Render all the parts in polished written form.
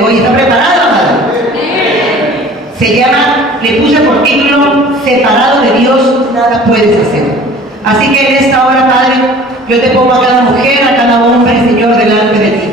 Hoy está preparado, amado. Se llama, le puse por título, separado de Dios, nada puedes hacer. Así que en esta hora, Padre, yo te pongo a cada mujer, a cada hombre, Señor, delante de ti.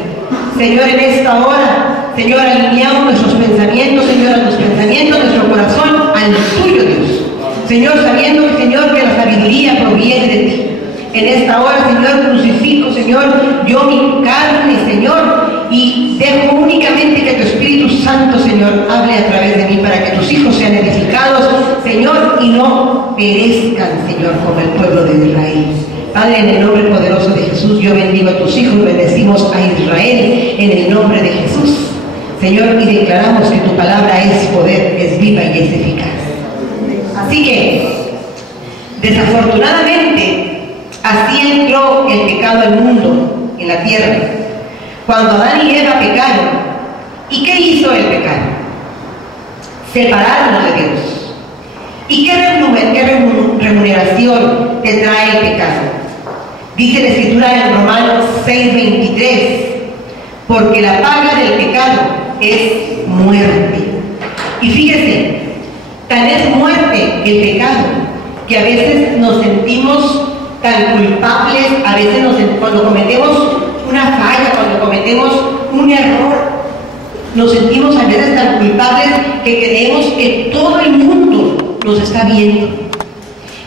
Señor, en esta hora, Señor, alineamos nuestros pensamientos, Señor, a tus pensamientos, nuestro corazón al tuyo, Dios. Señor, sabiendo, Señor, que la sabiduría proviene de ti. En esta hora, Señor, crucifico, Señor, yo mi carne, Señor, y dejo únicamente que tu Espíritu Santo, Señor, hable a través de mí para que tus hijos sean edificados, Señor, y no perezcan, Señor, como el pueblo de Israel. Padre, en el nombre poderoso de Jesús, yo bendigo a tus hijos, bendecimos a Israel en el nombre de Jesús, Señor, y declaramos que tu palabra es poder, es viva y es eficaz. Así que, desafortunadamente, así entró el pecado al mundo, en la tierra. Cuando Adán y Eva pecaron, ¿y qué hizo el pecado? Separarnos de Dios. ¿Y qué remuneración te trae el pecado? Dice la Escritura en Romanos 6:23, porque la paga del pecado es muerte. Y fíjese, tan es muerte el pecado, que a veces nos sentimos tan culpables, a veces cuando cometemos una falla, cuando cometemos un error, nos sentimos a veces tan culpables que creemos que todo el mundo nos está viendo,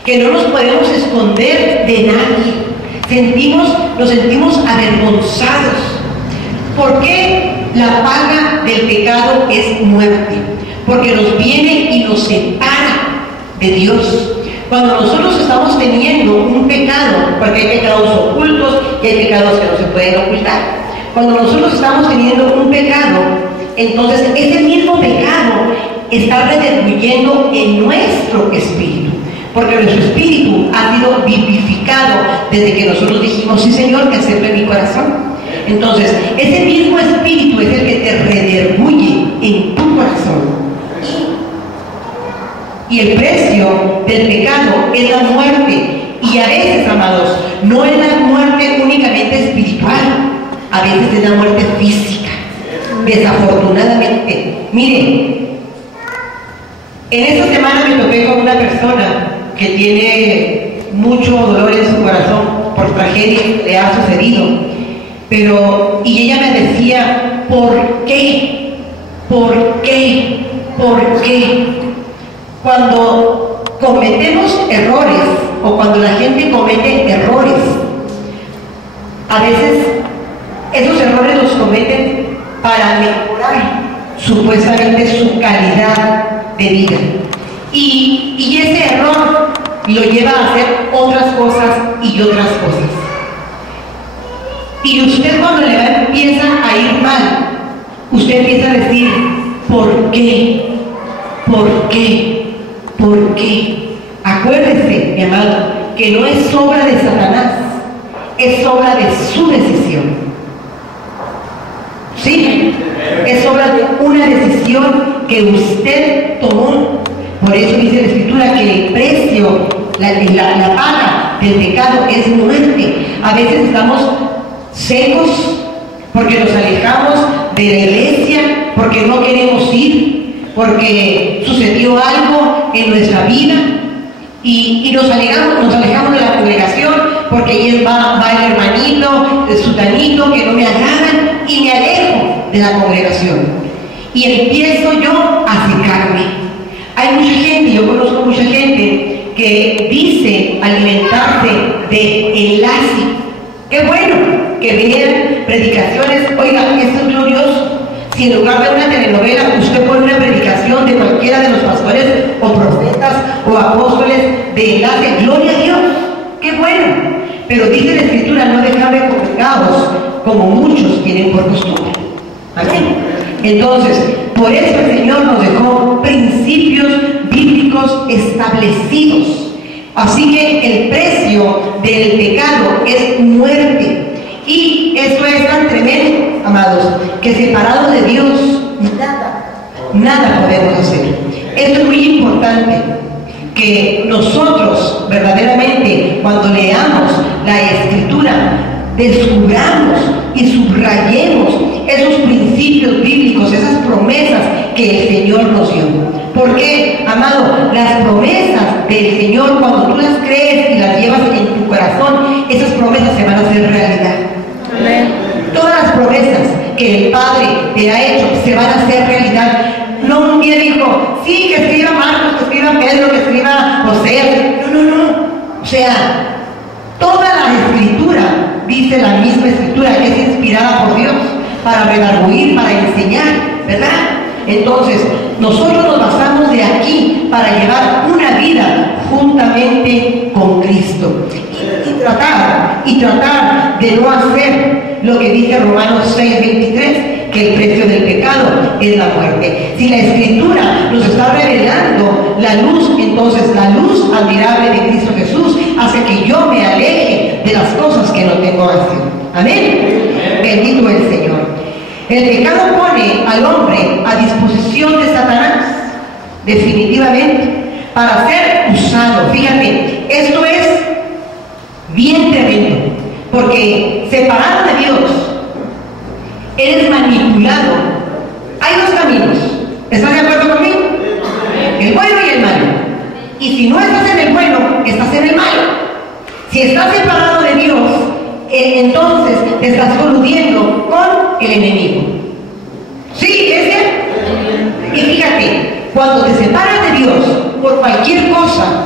que no nos podemos esconder de nadie, nos sentimos avergonzados. ¿Por qué la paga del pecado es muerte? Porque nos viene y nos separa de Dios. Cuando nosotros estamos teniendo un pecado, porque hay pecados ocultos y hay pecados que no se pueden ocultar. Cuando nosotros estamos teniendo un pecado, entonces ese mismo pecado está redarguyendo en nuestro espíritu, porque nuestro espíritu ha sido vivificado desde que nosotros dijimos, sí Señor, te acepto en mi corazón. Entonces, ese mismo espíritu es el que te redarguye en tu corazón. Y el precio del pecado es la muerte. Y a veces, amados, no es la muerte únicamente espiritual, a veces es la muerte física. Desafortunadamente. Miren, en esta semana me topé con una persona que tiene mucho dolor en su corazón por tragedia que le ha sucedido. Y ella me decía, ¿por qué? ¿Por qué? ¿Por qué? Cuando cometemos errores o cuando la gente comete errores, a veces esos errores los cometen para mejorar supuestamente su calidad de vida. Y ese error lo lleva a hacer otras cosas y otras cosas. Y usted cuando le empieza a ir mal, usted empieza a decir, ¿por qué? ¿Por qué? ¿Por qué? Acuérdese, mi amado, que no es obra de Satanás, es obra de su decisión. ¿Sí? Es obra de una decisión que usted tomó. Por eso dice la Escritura que el precio, la paga del pecado es muerte. A veces estamos secos porque nos alejamos de la iglesia, porque no queremos ir, porque sucedió algo en nuestra vida y nos alejamos de la congregación porque ahí va el hermanito, el sutanito que no me agradan y me alejo de la congregación y empiezo yo a secarme. Hay mucha gente, yo conozco mucha gente que dice alimentarse de enlace. Qué bueno que vean predicaciones, oiga, esto es glorioso. Si en lugar de una telenovela usted pone una predicación de cualquiera de los pastores o profetas o apóstoles de enlace, gloria a Dios, qué bueno. Pero dice la Escritura, no dejarme congregados como muchos tienen por costumbre. Amén. Entonces, por eso el Señor nos dejó principios bíblicos establecidos. Así que el precio del pecado es muerte. Y esto es tan tremendo, amados, que separados de Dios, nada podemos hacer. Esto es muy importante, que nosotros verdaderamente, cuando leamos la Escritura, descubramos y subrayemos esos principios bíblicos Señor nos dio. ¿Por qué, amado? Las promesas del Señor, cuando tú las crees y las llevas en tu corazón, esas promesas se van a hacer realidad. Amén. Todas las promesas que el Padre te ha hecho se van a hacer realidad. No un día dijo, sí, que escriba Marcos, que escriba Pedro, que escriba José. No. O sea, toda la Escritura, dice la misma Escritura, que es inspirada por Dios para redarguir, para enseñar, ¿verdad? Entonces, nosotros nos basamos de aquí para llevar una vida juntamente con Cristo y tratar de no hacer lo que dice Romanos 6:23, que el precio del pecado es la muerte. Si la Escritura nos está revelando la luz, entonces la luz admirable de Cristo Jesús hace que yo me aleje de las cosas que no tengo que hacer. Amén. Bendito el Señor. El pecado pone al hombre a disposición de Satanás, definitivamente, para ser usado. Fíjate, esto es bien tremendo, porque separado de Dios, eres manipulado. Hay dos caminos. ¿Estás de acuerdo conmigo? El bueno y el malo. Y si no estás en el bueno, estás en el malo. Si estás separado de Dios, entonces te estás coludiendo con el enemigo. ¿Sí? ¿Es cierto? Y fíjate, cuando te separas de Dios por cualquier cosa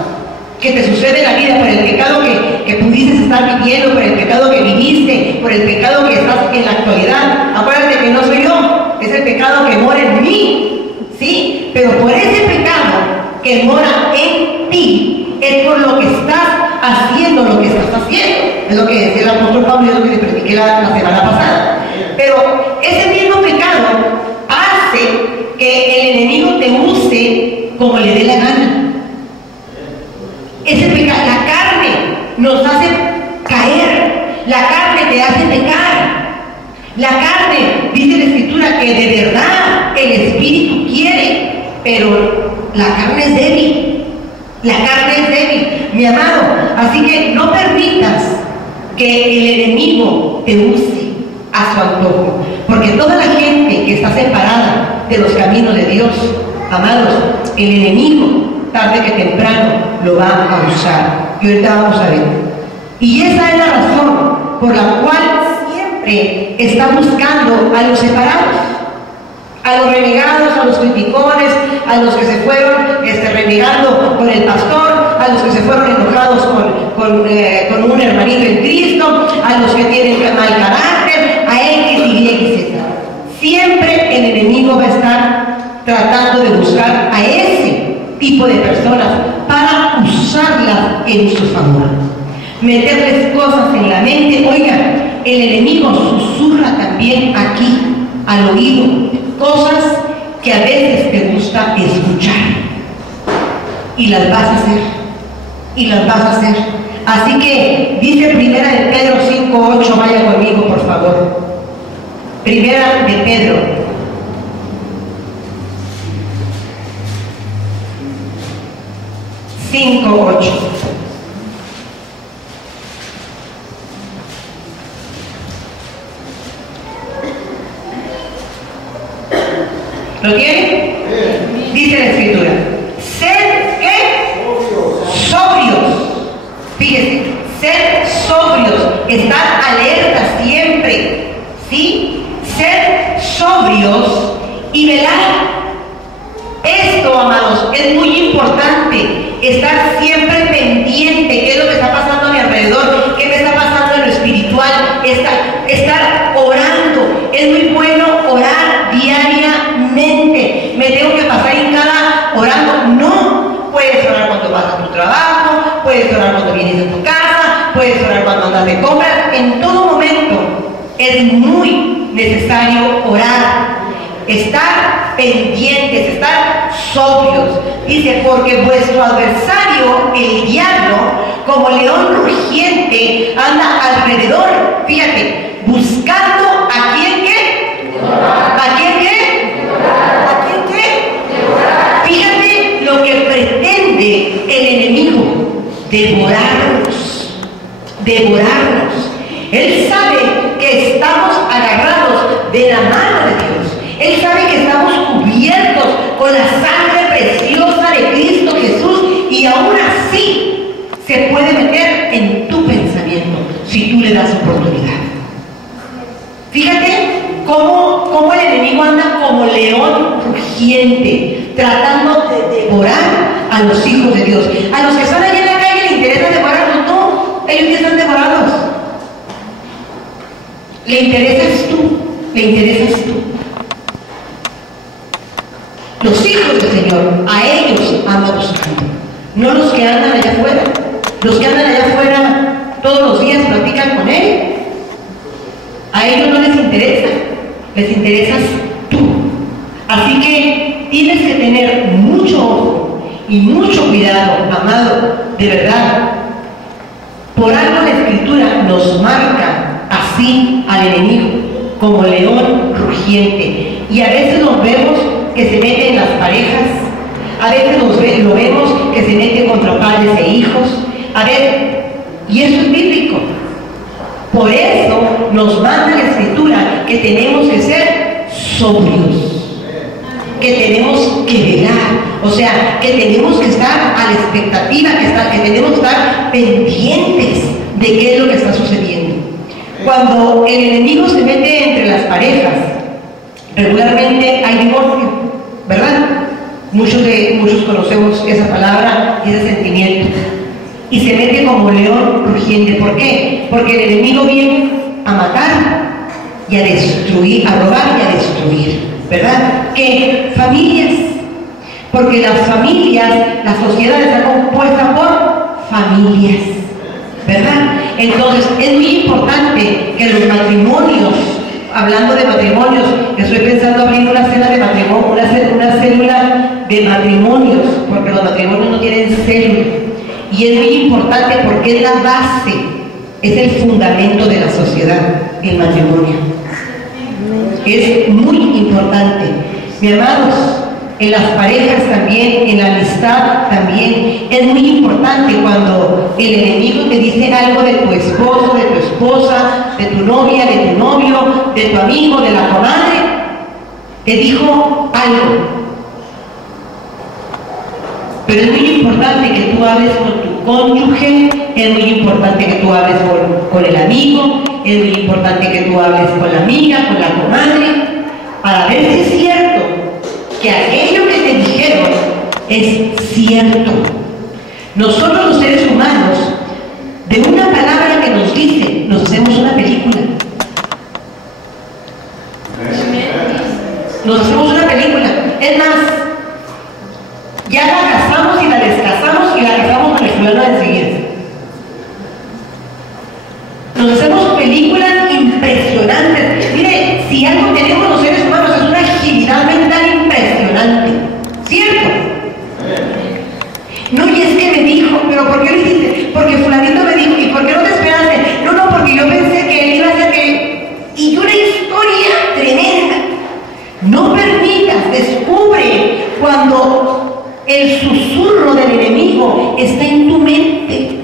que te sucede en la vida, por el pecado que pudiste estar viviendo, por el pecado que viviste, por el pecado que estás en la actualidad, acuérdate que no soy yo, es el pecado que mora en mí, ¿sí? Pero por ese pecado que mora en ti, es por lo que estás haciendo lo que estás haciendo. Es lo que decía el apóstol Pablo, es lo que te prediqué la semana pasada. Pero ese mismo pecado hace que el enemigo te use como le dé la gana. Ese pecado, la carne nos hace caer, la carne te hace pecar. La carne, dice la Escritura, que de verdad el Espíritu quiere, pero la carne es débil. La carne es débil, mi amado. Así que no permitas que el enemigo te use a su antojo, porque toda la gente que está separada de los caminos de Dios, amados, el enemigo tarde que temprano lo va a usar. Y ahorita vamos a ver. Y esa es la razón por la cual siempre está buscando a los separados, a los renegados, a los criticones, a los que se fueron renegando con el pastor, a los que se fueron enojados con un hermanito en Cristo, a los que tienen mal carácter, a X, Y, Z. Siempre el enemigo va a estar tratando de buscar a ese tipo de personas para usarlas en su favor, meterles cosas en la mente. Oigan, el enemigo susurra también aquí al oído cosas que a veces te gusta escuchar, y las vas a hacer, y las vas a hacer. Así que dice Primera de Pedro 5:8, vaya conmigo por favor. Primera de Pedro 5:8. ¿Lo tiene? Dice la Escritura: sed, ¿qué? Sobrios. Fíjese, sed sobrios, estar alerta siempre, ¿sí? Sed sobrios y velar. Esto, amados, es muy importante, estar siempre pendiente. ¿Qué es lo que está pasando a mi alrededor? ¿Qué me está pasando en lo espiritual? Estar orando. Es muy bueno orar diariamente. Me tengo que pasar en cada orando. No, puedes orar cuando vas a tu trabajo, puedes orar cuando vienes a tu casa, puedes orar cuando andas de compras. En todo momento es muy necesario orar. Estar pendientes, estar sobrios. Dice, porque vuestro adversario, el diablo, como león rugiente, anda alrededor, fíjate, buscando a quien qué. ¿A quién qué? ¿A quién qué? Fíjate lo que pretende el enemigo: devorarnos. Devorarnos. Él sabe que estamos agarrados de la mano de Dios. Él sabe que estamos cubiertos con la como león rugiente, tratando de devorar a los hijos de Dios. A los que están allá en la calle les interesa devorarlos, no, ellos ya están devorados. Le interesas tú, le interesas tú. Los hijos del Señor, a ellos anda buscando, no los que andan allá afuera. Los que andan allá afuera todos los días platican con Él. A ellos no les interesa, les interesas tú. Así que tienes que tener mucho ojo y mucho cuidado, amado, de verdad. Por algo la Escritura nos marca así al enemigo, como león rugiente. Y a veces nos vemos que se mete en las parejas, a veces lo vemos que se mete contra padres e hijos. A ver, y eso es bíblico. Por eso nos manda la Escritura que tenemos que ser sobrios, que tenemos que velar, o sea, que tenemos que estar a la expectativa, que tenemos que estar pendientes de qué es lo que está sucediendo. Cuando el enemigo se mete entre las parejas, regularmente hay divorcio, ¿verdad? Muchos conocemos esa palabra y ese sentimiento. Y se mete como león rugiente. ¿Por qué? Porque el enemigo viene a matar y a destruir, a robar y a destruir, ¿verdad? Que familias, porque las familias, la sociedad está compuesta por familias, ¿verdad? Entonces es muy importante que los matrimonios, hablando de matrimonios, estoy pensando abrir una célula de matrimonio, una célula de matrimonios, porque los matrimonios no tienen célula. Y es muy importante porque es la base, es el fundamento de la sociedad, el matrimonio. Es muy importante. Mis amados, en las parejas también, en la amistad también, es muy importante cuando el enemigo te dice algo de tu esposo, de tu esposa, de tu novia, de tu novio, de tu amigo, de la comadre, te dijo algo. Pero es muy importante que tú hables con tu cónyuge, es muy importante que tú hables con el amigo, es muy importante que tú hables con la amiga, con la comadre, para ver si es cierto que aquello que te dijeron es cierto. Nosotros los seres humanos, de una palabra que nos dice, nos hacemos una película. Nos hacemos una película. Es más, ya la casamos y la descasamos y la casamos con el fulano enseguida. Nos hacemos películas impresionantes. Mire, si algo tenemos los seres humanos es una agilidad mental impresionante, ¿cierto? No, y es que me dijo, pero ¿por qué lo hiciste? Porque fulanito me dijo, ¿y por qué no te esperaste? No, porque yo pensé que él iba a hacer que... Y una historia tremenda. No permitas, descubre cuando el susurro del enemigo está en tu mente.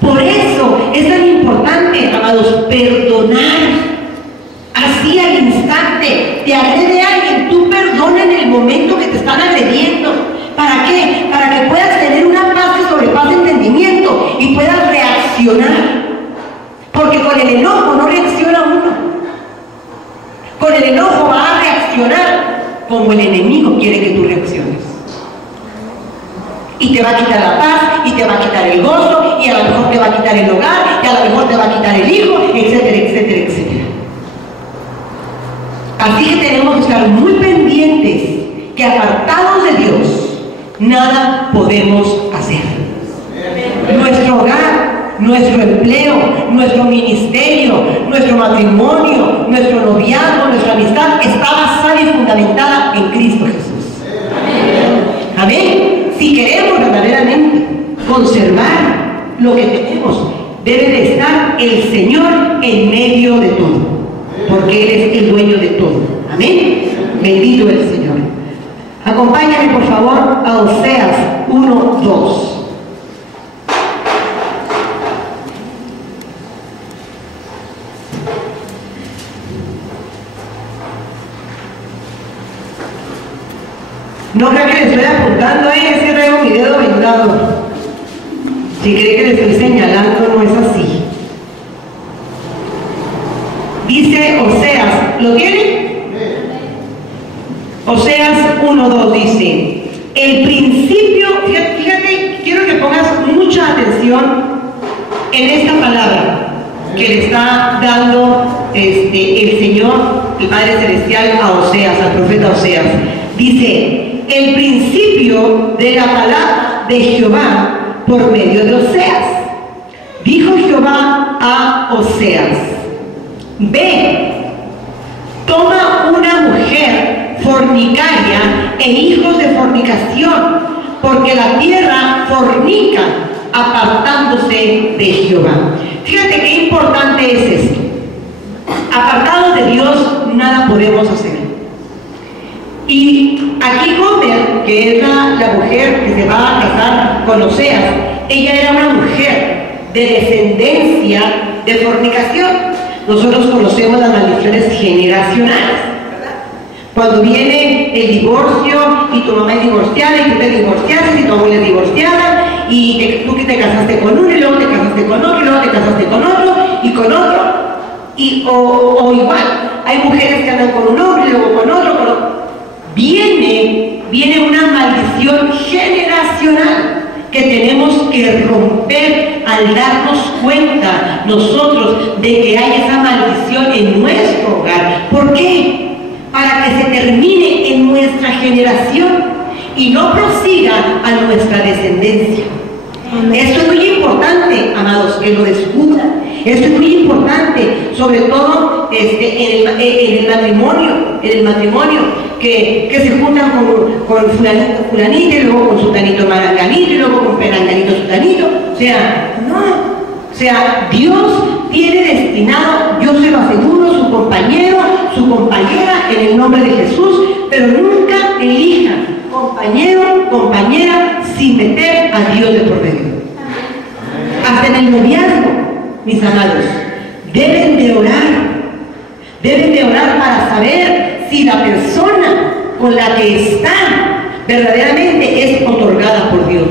Por eso es tan importante, amados, perdonar. Así al instante te agrede a alguien, tú perdona en el momento que te están agrediendo. ¿Para qué? Para que puedas tener una paz que sobrepasa entendimiento y puedas reaccionar. Porque con el enojo no reacciona uno. Con el enojo va a reaccionar como el enemigo quiere que tú reacciones. Y te va a quitar la paz, y te va a quitar el gozo, y a lo mejor te va a quitar el hogar, y a lo mejor te va a quitar el hijo, etcétera, etcétera, etcétera. Así que tenemos que estar muy pendientes que apartados de Dios, nada podemos hacer. Nuestro hogar, nuestro empleo, nuestro ministerio, nuestro matrimonio, nuestro noviazgo, nuestra amistad está basada y fundamentada en Cristo Jesús. Amén. Si queremos verdaderamente conservar lo que tenemos, debe de estar el Señor en medio de todo, porque Él es el dueño de todo. Amén. Bendito el Señor. Acompáñame por favor a Oseas 1:2. No creo que le estoy apuntando ahí, es que traigo mi dedo vendado. Si cree que le estoy señalando, no es así. Dice Oseas, ¿lo tiene? 2 dice, el principio, fíjate, quiero que pongas mucha atención en esta palabra que le está dando el Señor, el Padre Celestial, a Oseas, al profeta Oseas. Dice, el principio de la palabra de Jehová por medio de Oseas. Dijo Jehová a Oseas, ve, toma una mujer fornicaria e hijos de fornicación, porque la tierra fornica apartándose de Jehová. Fíjate qué importante es esto. Apartados de Dios nada podemos hacer. Y aquí Gomer, que es la mujer que se va a casar con Oseas, ella era una mujer de descendencia de fornicación. Nosotros conocemos las maldiciones generacionales, ¿verdad? Cuando viene el divorcio y tu mamá es divorciada y tú te divorciaste y tu abuela es divorciada y tú que te casaste con uno y luego te casaste con otro y luego te casaste con otro y con otro o igual, hay mujeres que andan con un hombre y luego con otro. Viene una maldición generacional que tenemos que romper al darnos cuenta nosotros de que hay esa maldición en nuestro hogar. ¿Por qué? Para que se termine en nuestra generación y no prosiga a nuestra descendencia. Esto es muy importante, amados, que lo descubran. Esto es muy importante, sobre todo en el matrimonio, que se juntan con fulanito y luego con sutanito maranganito y luego con peranganito sutanito. O sea, no. O sea, Dios tiene destinado, yo se lo aseguro, su compañero, su compañera, en el nombre de Jesús, pero nunca elijan compañero, compañera, sin meter a Dios de por medio. Hasta en el noviazgo, mis amados, deben de orar para saber si la persona con la que están verdaderamente es otorgada por Dios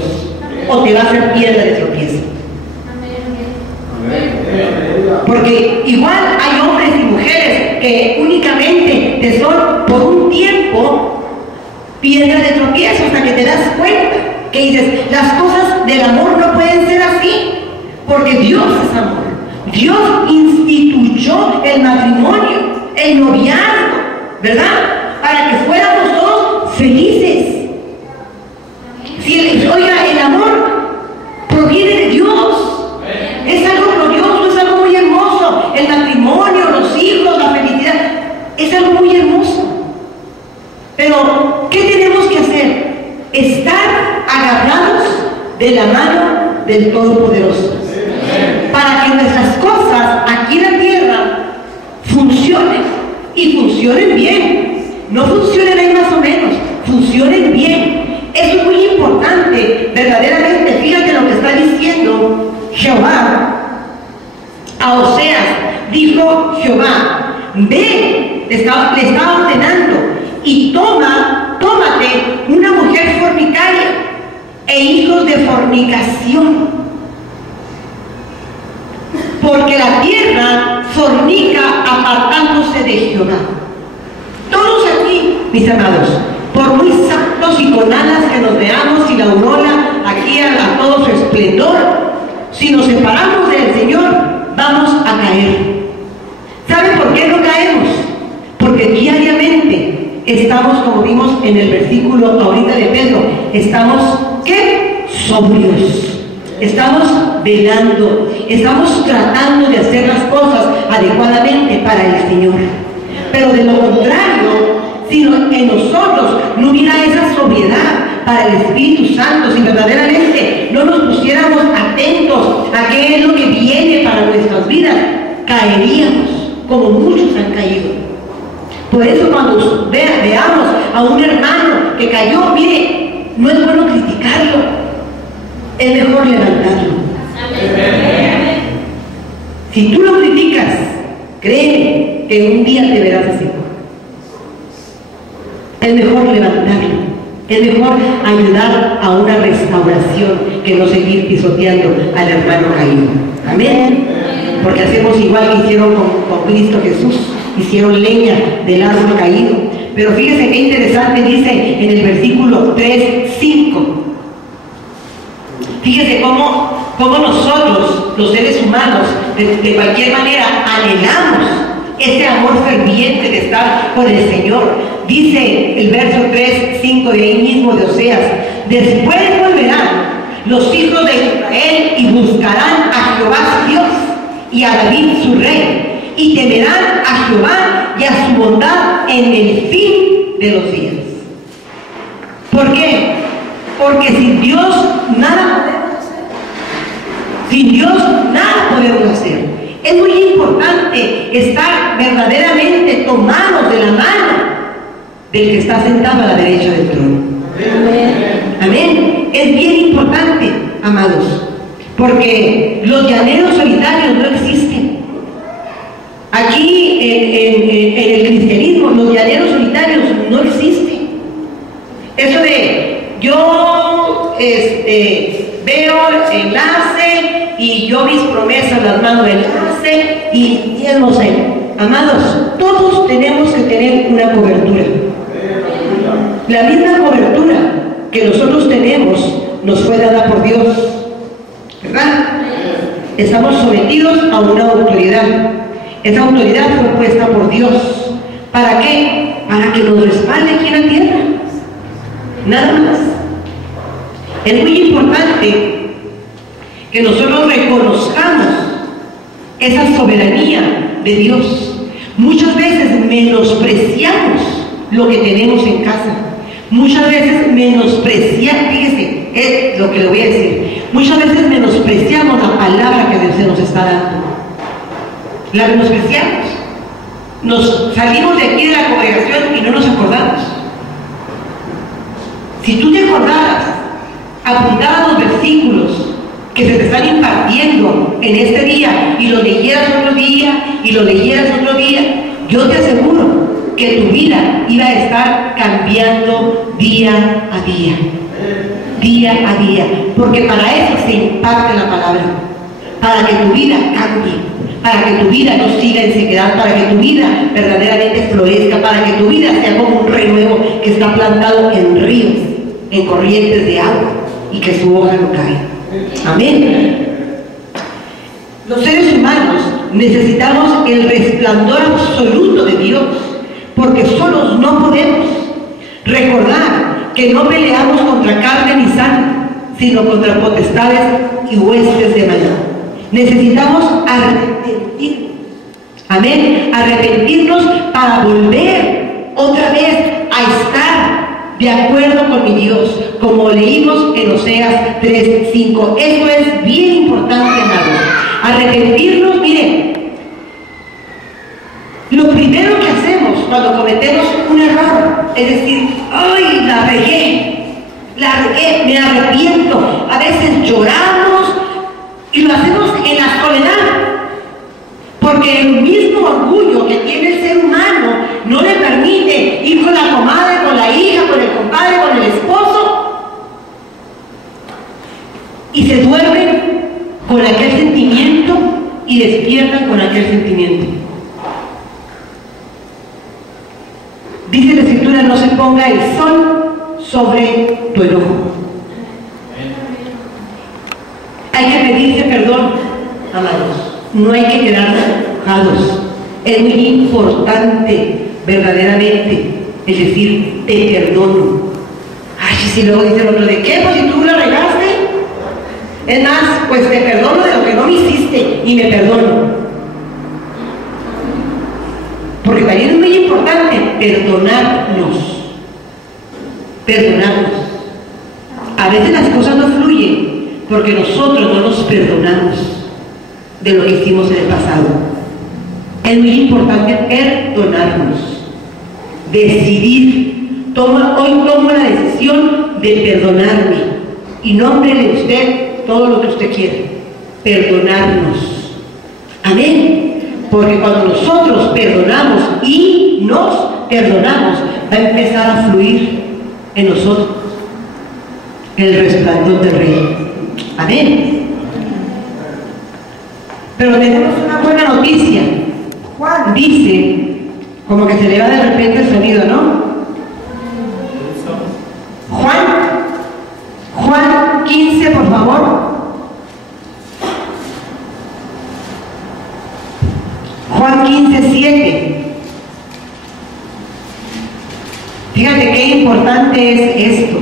o te va a hacer piedra de tropiezo. Porque igual hay hombres y mujeres que únicamente te son por un tiempo piedra de tropiezo hasta que te das cuenta que dices, las cosas del amor no pueden ser así, porque Dios es amor. Dios instituyó el matrimonio, el noviazgo, ¿verdad? Para que fuéramos todos felices. Oiga, el amor proviene de Dios. Es algo glorioso, es algo muy hermoso. El matrimonio, los hijos, la felicidad, es algo muy hermoso. Pero, ¿qué tenemos que hacer? Estar agarrados de la mano del Todopoderoso. Para que nuestras cosas aquí en la tierra funcionen y funcionen bien. No funcionen ahí más o menos, funcionen bien. Eso es muy importante, verdaderamente. Fíjate lo que está diciendo Jehová a Oseas. Dijo Jehová, ve, le está ordenando, y tómate una mujer fornicaria e hijos de fornicación, porque la tierra fornica apartándose de Jehová. Todos aquí, mis amados, por muy santos y con alas que nos veamos y la aurora aquí a todo su esplendor, si nos separamos del Señor, vamos a caer. ¿Saben por qué no caemos? Porque diariamente estamos, como vimos en el versículo ahorita de Pedro, estamos, ¿qué? Sobrios. Estamos velando, estamos tratando de hacer las cosas adecuadamente para el Señor. Pero de lo contrario, si en nosotros no hubiera esa sobriedad para el Espíritu Santo, si verdaderamente no nos pusiéramos atentos a qué es lo que viene para nuestras vidas, caeríamos como muchos han caído. Por eso cuando veamos a un hermano que cayó, mire, no es bueno criticarlo, es mejor levantarlo. Si tú lo criticas, créeme que un día te verás así. Es mejor levantarlo, es mejor ayudar a una restauración que no seguir pisoteando al hermano caído. Amén. Porque hacemos igual que hicieron con Cristo Jesús, hicieron leña del árbol caído. Pero fíjese qué interesante dice en el versículo 3:5. Fíjese cómo nosotros, los seres humanos, de cualquier manera, anhelamos ese amor ferviente de estar con el Señor. Dice el verso 3:5 de ahí mismo de Oseas: después volverán los hijos de Israel y buscarán a Jehová su Dios y a David su rey, y temerán a Jehová y a su bondad en el fin de los días. ¿Por qué? Porque sin Dios nada podemos hacer. Sin Dios nada podemos hacer. Es muy importante estar verdaderamente tomados de la mano del que está sentado a la derecha del trono. Amén. Amén. Es bien importante, amados, porque los llaneros solitarios no existen. Aquí en el cristianismo los llaneros solitarios no existen. Eso de yo veo enlace y yo mis promesas las mando enlace y no sé. Amados, todos tenemos que tener una cobertura. La misma cobertura que nosotros tenemos nos fue dada por Dios, ¿verdad? Estamos sometidos a una autoridad. Esa autoridad fue puesta por Dios. ¿Para qué? Para que nos respalde aquí en la tierra. Nada más. Es muy importante que nosotros reconozcamos esa soberanía de Dios. Muchas veces menospreciamos lo que tenemos en casa. Muchas veces menospreciamos, fíjese, es lo que le voy a decir. Muchas veces menospreciamos la palabra que Dios nos está dando. La menospreciamos. Nos salimos de aquí de la congregación y no nos acordamos. Si tú te acordaras, apuntaras los versículos que se te están impartiendo en este día y los leyeras otro día y los leyeras otro día, yo te aseguro que tu vida iba a estar cambiando día a día. Día a día. Porque para eso se imparte la palabra. Para que tu vida cambie. Para que tu vida no siga en sequedad. Para que tu vida verdaderamente florezca. Para que tu vida sea como un renuevo que está plantado en ríos, en corrientes de agua, y que su hoja no cae. Amén. Los seres humanos necesitamos el resplandor absoluto de Dios, porque solos no podemos. Recordar que no peleamos contra carne ni sangre, sino contra potestades y huestes de maldad. Necesitamos arrepentirnos. Amén. Arrepentirnos para volver otra vez a estar de acuerdo con mi Dios, como leímos en Oseas 3:5. Eso es bien importante, amados. Arrepentirnos, miren. Lo primero que hacemos cuando cometemos un error es decir: ¡ay, la regué! Me arrepiento. A veces lloramos y lo hacemos en la soledad, porque el mismo orgullo que tiene el ser humano no le permite ir con la comadre, con la hija, con el compadre, con el esposo, y se duermen con aquel sentimiento y despiertan con aquel sentimiento. Dice la Escritura: no se ponga el sol sobre tu enojo. Hay que pedirse perdón, amados. No hay que quedarnos enojados. Es muy importante, verdaderamente, es decir, te perdono. Ay, si luego dice el otro: ¿de qué? Pues si tú la regaste. Es más, pues te perdono de lo que no me hiciste y me perdono. Porque también es muy importante perdonarnos. Perdonarnos. A veces las cosas no fluyen porque nosotros no nos perdonamos de lo que hicimos en el pasado. Es muy importante perdonarnos. Decidir. Hoy tomo la decisión de perdonarme. Y nómbrele usted todo lo que usted quiere. Perdonarnos. Amén. Porque cuando nosotros perdonamos y nos perdonamos, va a empezar a fluir en nosotros el resplandor del Rey. Amén. Pero tenemos una buena noticia. Juan Como que se le va de repente el sonido, ¿no? Juan 15, por favor. Juan 15, 7. Fíjate qué importante es esto.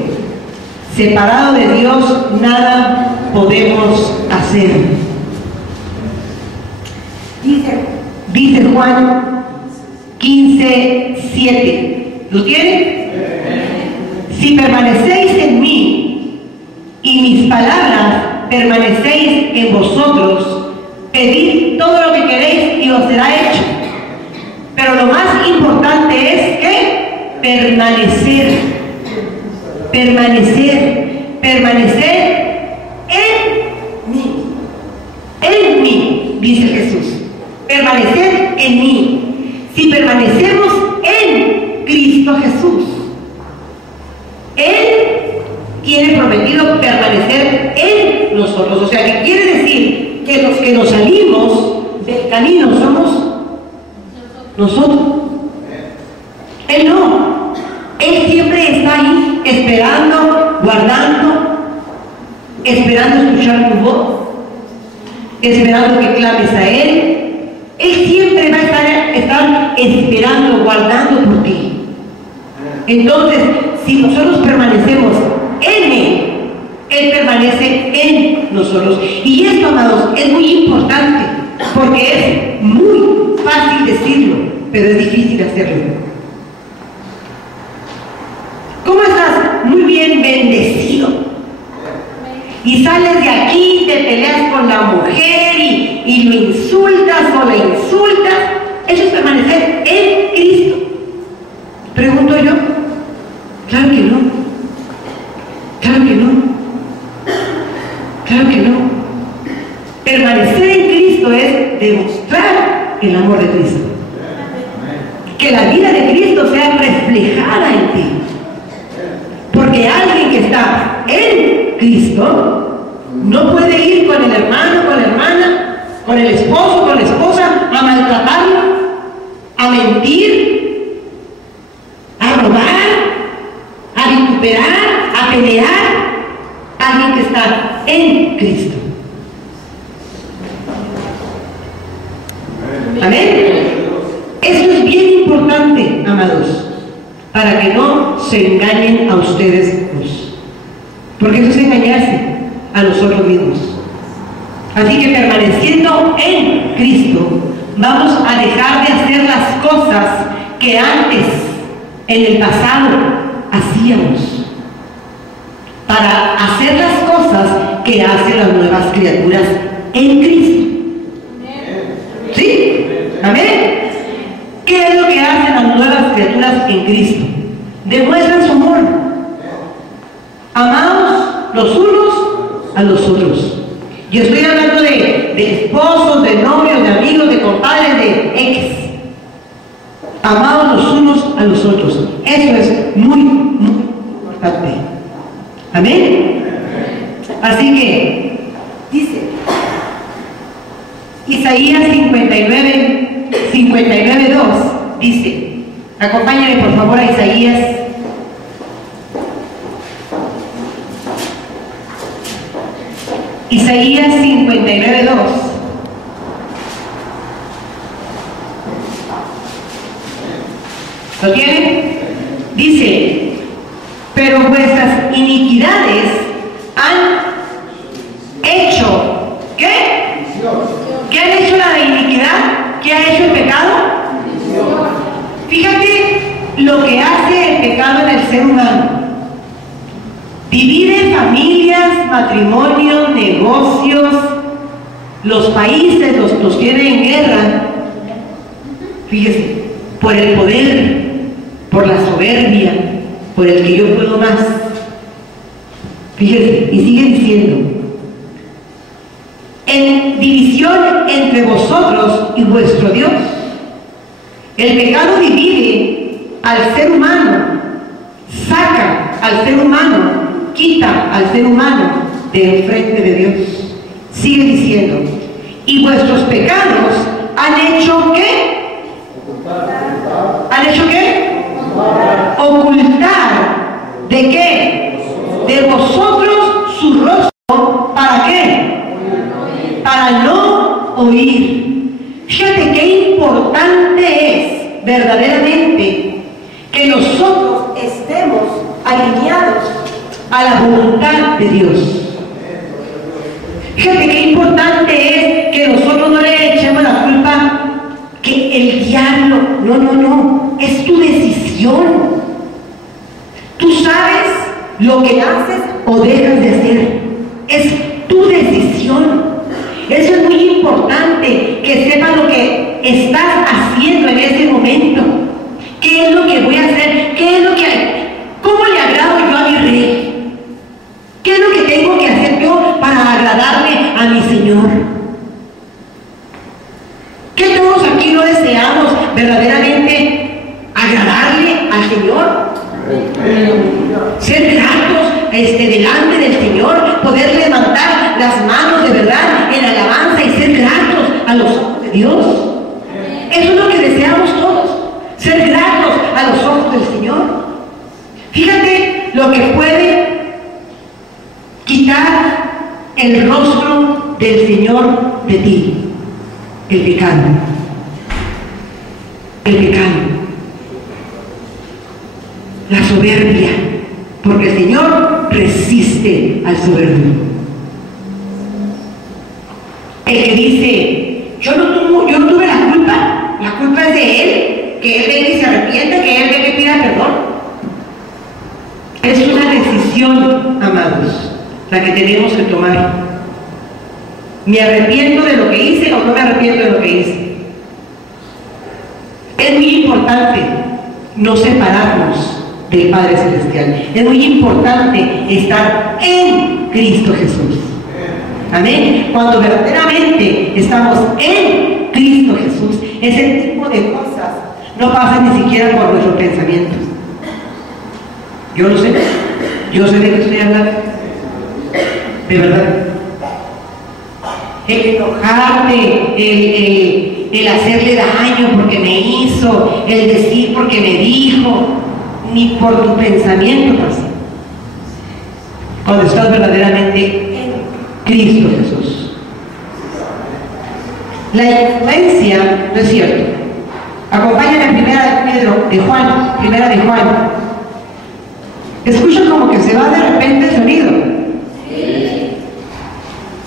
Separado de Dios, nada podemos hacer. Dice Juan 15, 7. ¿Lo tienen? Si permanecéis en mí y mis palabras permanecéis en vosotros, pedid todo lo que queréis y os será hecho. Pero lo más importante es que permanecer en mí, dice Jesús. Permanecer en mí. Si permanecemos en Cristo Jesús, Él tiene prometido permanecer en nosotros. O sea, que quiere decir que los que nos salimos del camino somos nosotros. Él no. Él siempre está ahí, esperando, guardando, esperando escuchar tu voz, esperando que clames a Él. Él siempre va a estar esperando, guardando por ti. Entonces, si nosotros permanecemos en Él, Él permanece en nosotros. Y esto, amados, es muy importante, porque es muy fácil decirlo, pero es difícil hacerlo. ¿Cómo estás? Muy bien, bendecido. Y sales de aquí, te peleas con la mujer y lo insultas o la insultas. Eso es permanecer en Cristo. Pregunto yo. Claro que no. Claro que no. Claro que no. Permanecer en Cristo es demostrar el amor de Cristo. Que la vida de Cristo sea reflejada en ti. Porque alguien que está en Cristo no puede ir con el hermano, con la hermana, con el esposo, con la esposa, a maltratarlo, a mentir, a robar, a vituperar, a pelear. Alguien que está en Cristo. Amén. Eso es bien importante, amados, para que no se engañen a ustedes mismos, porque eso es engañarse a nosotros mismos. Así que permaneciendo en Cristo, vamos a dejar de hacer las cosas que antes, en el pasado, hacíamos, para hacer las cosas que hacen las nuevas criaturas en Cristo. ¿Sí? ¿Amén? ¿Qué es lo que hacen las nuevas criaturas en Cristo? Demuestran su amor. Amados los unos a los otros. Yo estoy hablando de esposos, de novios, de amigos, de compadres, de ex. Amados los unos a los otros. Eso es muy, muy importante. Amén. Así que dice Isaías 59:2 dice, acompáñame por favor a Isaías. Isaías 59:2. ¿Lo tienen? Dice, pero vuestras iniquidades han hecho, ¿qué? ¿Qué han hecho la iniquidad? ¿Qué ha hecho el pecado? Fíjate lo que hace el pecado en el ser humano. Divide familias, matrimonios, negocios, los países los tiene en guerra. Fíjese, por el poder, por la soberbia, por el que yo puedo más. Fíjese, y sigue diciendo, en división entre vosotros y vuestro Dios. El pecado divide al ser humano, saca al ser humano, quita al ser humano de enfrente de Dios. Sigue diciendo, y vuestros pecados han hecho ¿qué? ¿De qué? De vosotros su rostro. ¿Para qué? Para no oír. Fíjate qué importante es verdaderamente que nosotros estemos alineados a la voluntad de Dios. Fíjate qué importante es que nosotros no le echemos la culpa que el diablo. No, no, no. Es tu decisión. Tú sabes lo que haces o dejas de hacer. Es tu decisión. Eso es muy importante, que sepas lo que estás haciendo en ese momento. ¿Qué es lo que voy a hacer? ¿Qué es lo que ¿Cómo le agrado yo a mi rey? ¿Qué es lo que tengo que hacer yo para agradarle a mi Señor? ¿Que todos aquí no deseamos verdaderamente agradarle al Señor? Ser gratos delante del Señor, poder levantar las manos de verdad en alabanza y ser gratos a los ojos de Dios. Eso es lo que deseamos todos, ser gratos a los ojos del Señor. Fíjate lo que puede quitar el rostro del Señor de ti: el pecado. El pecado, la soberbia, porque el Señor resiste al soberbio. El que dice, yo no tuve la culpa es de Él, que Él venga y se arrepienta, que Él venga y pida perdón. Es una decisión, amados, la que tenemos que tomar. ¿Me arrepiento de lo que hice o no me arrepiento de lo que hice? Es muy importante no separarnos del Padre Celestial. Es muy importante estar en Cristo Jesús. Amén. Cuando verdaderamente estamos en Cristo Jesús, ese tipo de cosas no pasan ni siquiera por nuestros pensamientos. Yo lo sé. Yo sé de qué estoy hablando. De verdad. El enojarte, el hacerle daño porque me hizo, el decir porque me dijo, ni por tu pensamiento pasa. Cuando estás verdaderamente en Cristo Jesús. La influencia, no es cierto. Acompáñame a primera de Juan. Escucha como que se va de repente el sonido.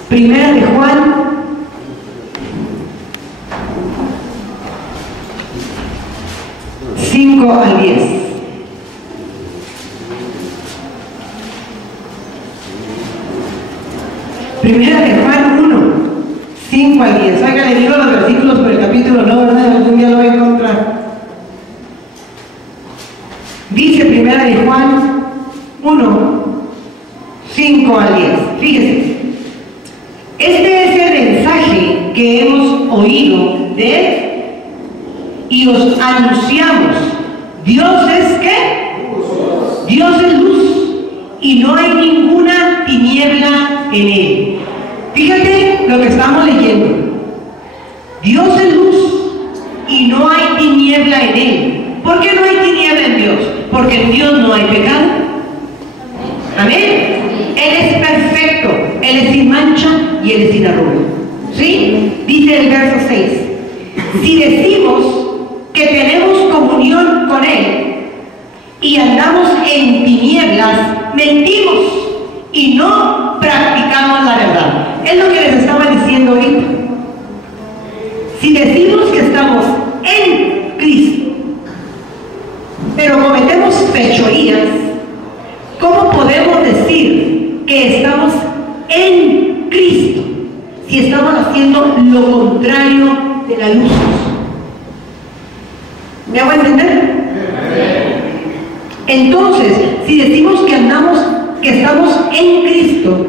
Primera de Juan 5 al 10. Primera de Juan 1, 5 al 10. Oiga, le digo los versículos por el capítulo, no, ¿verdad? Algún día lo voy a encontrar. Dice Primera de Juan 1, 5 al 10. Fíjese. Este es el mensaje que hemos oído de Él y os anunciamos. Dios es ¿qué? Dios es luz y no hay ninguna tiniebla en Él. Fíjate lo que estamos leyendo. Dios es luz y no hay tiniebla en Él. ¿Por qué no hay tiniebla en Dios? Porque en Dios no hay pecado. Amén. Él es perfecto, Él es sin mancha y Él es sin arruga. ¿Sí? Dice el verso 6. Si decimos que tenemos comunión con Él y andamos en tinieblas, mentimos y no practicamos la verdad. Es lo que les estaba diciendo ahorita. Si decimos que estamos en Cristo, pero cometemos fechorías, ¿cómo podemos decir que estamos en Cristo si estamos haciendo lo contrario de la luz? ¿Me hago entender? Entonces, si decimos que estamos en Cristo,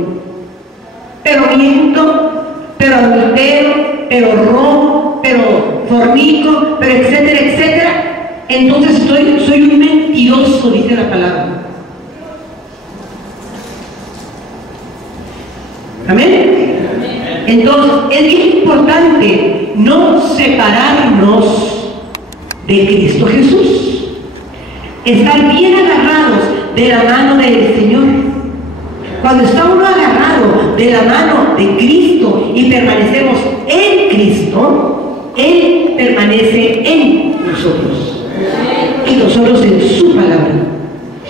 pero miento, pero adultero, pero robo, pero fornico, pero etcétera, etcétera, entonces soy un mentiroso, dice la palabra. ¿Amén? Entonces, es bien importante no separarnos de Cristo Jesús. Estar bien agarrados de la mano del Señor. Cuando está uno agarrado de la mano de Cristo y permanecemos en Cristo, Él permanece en nosotros y nosotros en su palabra.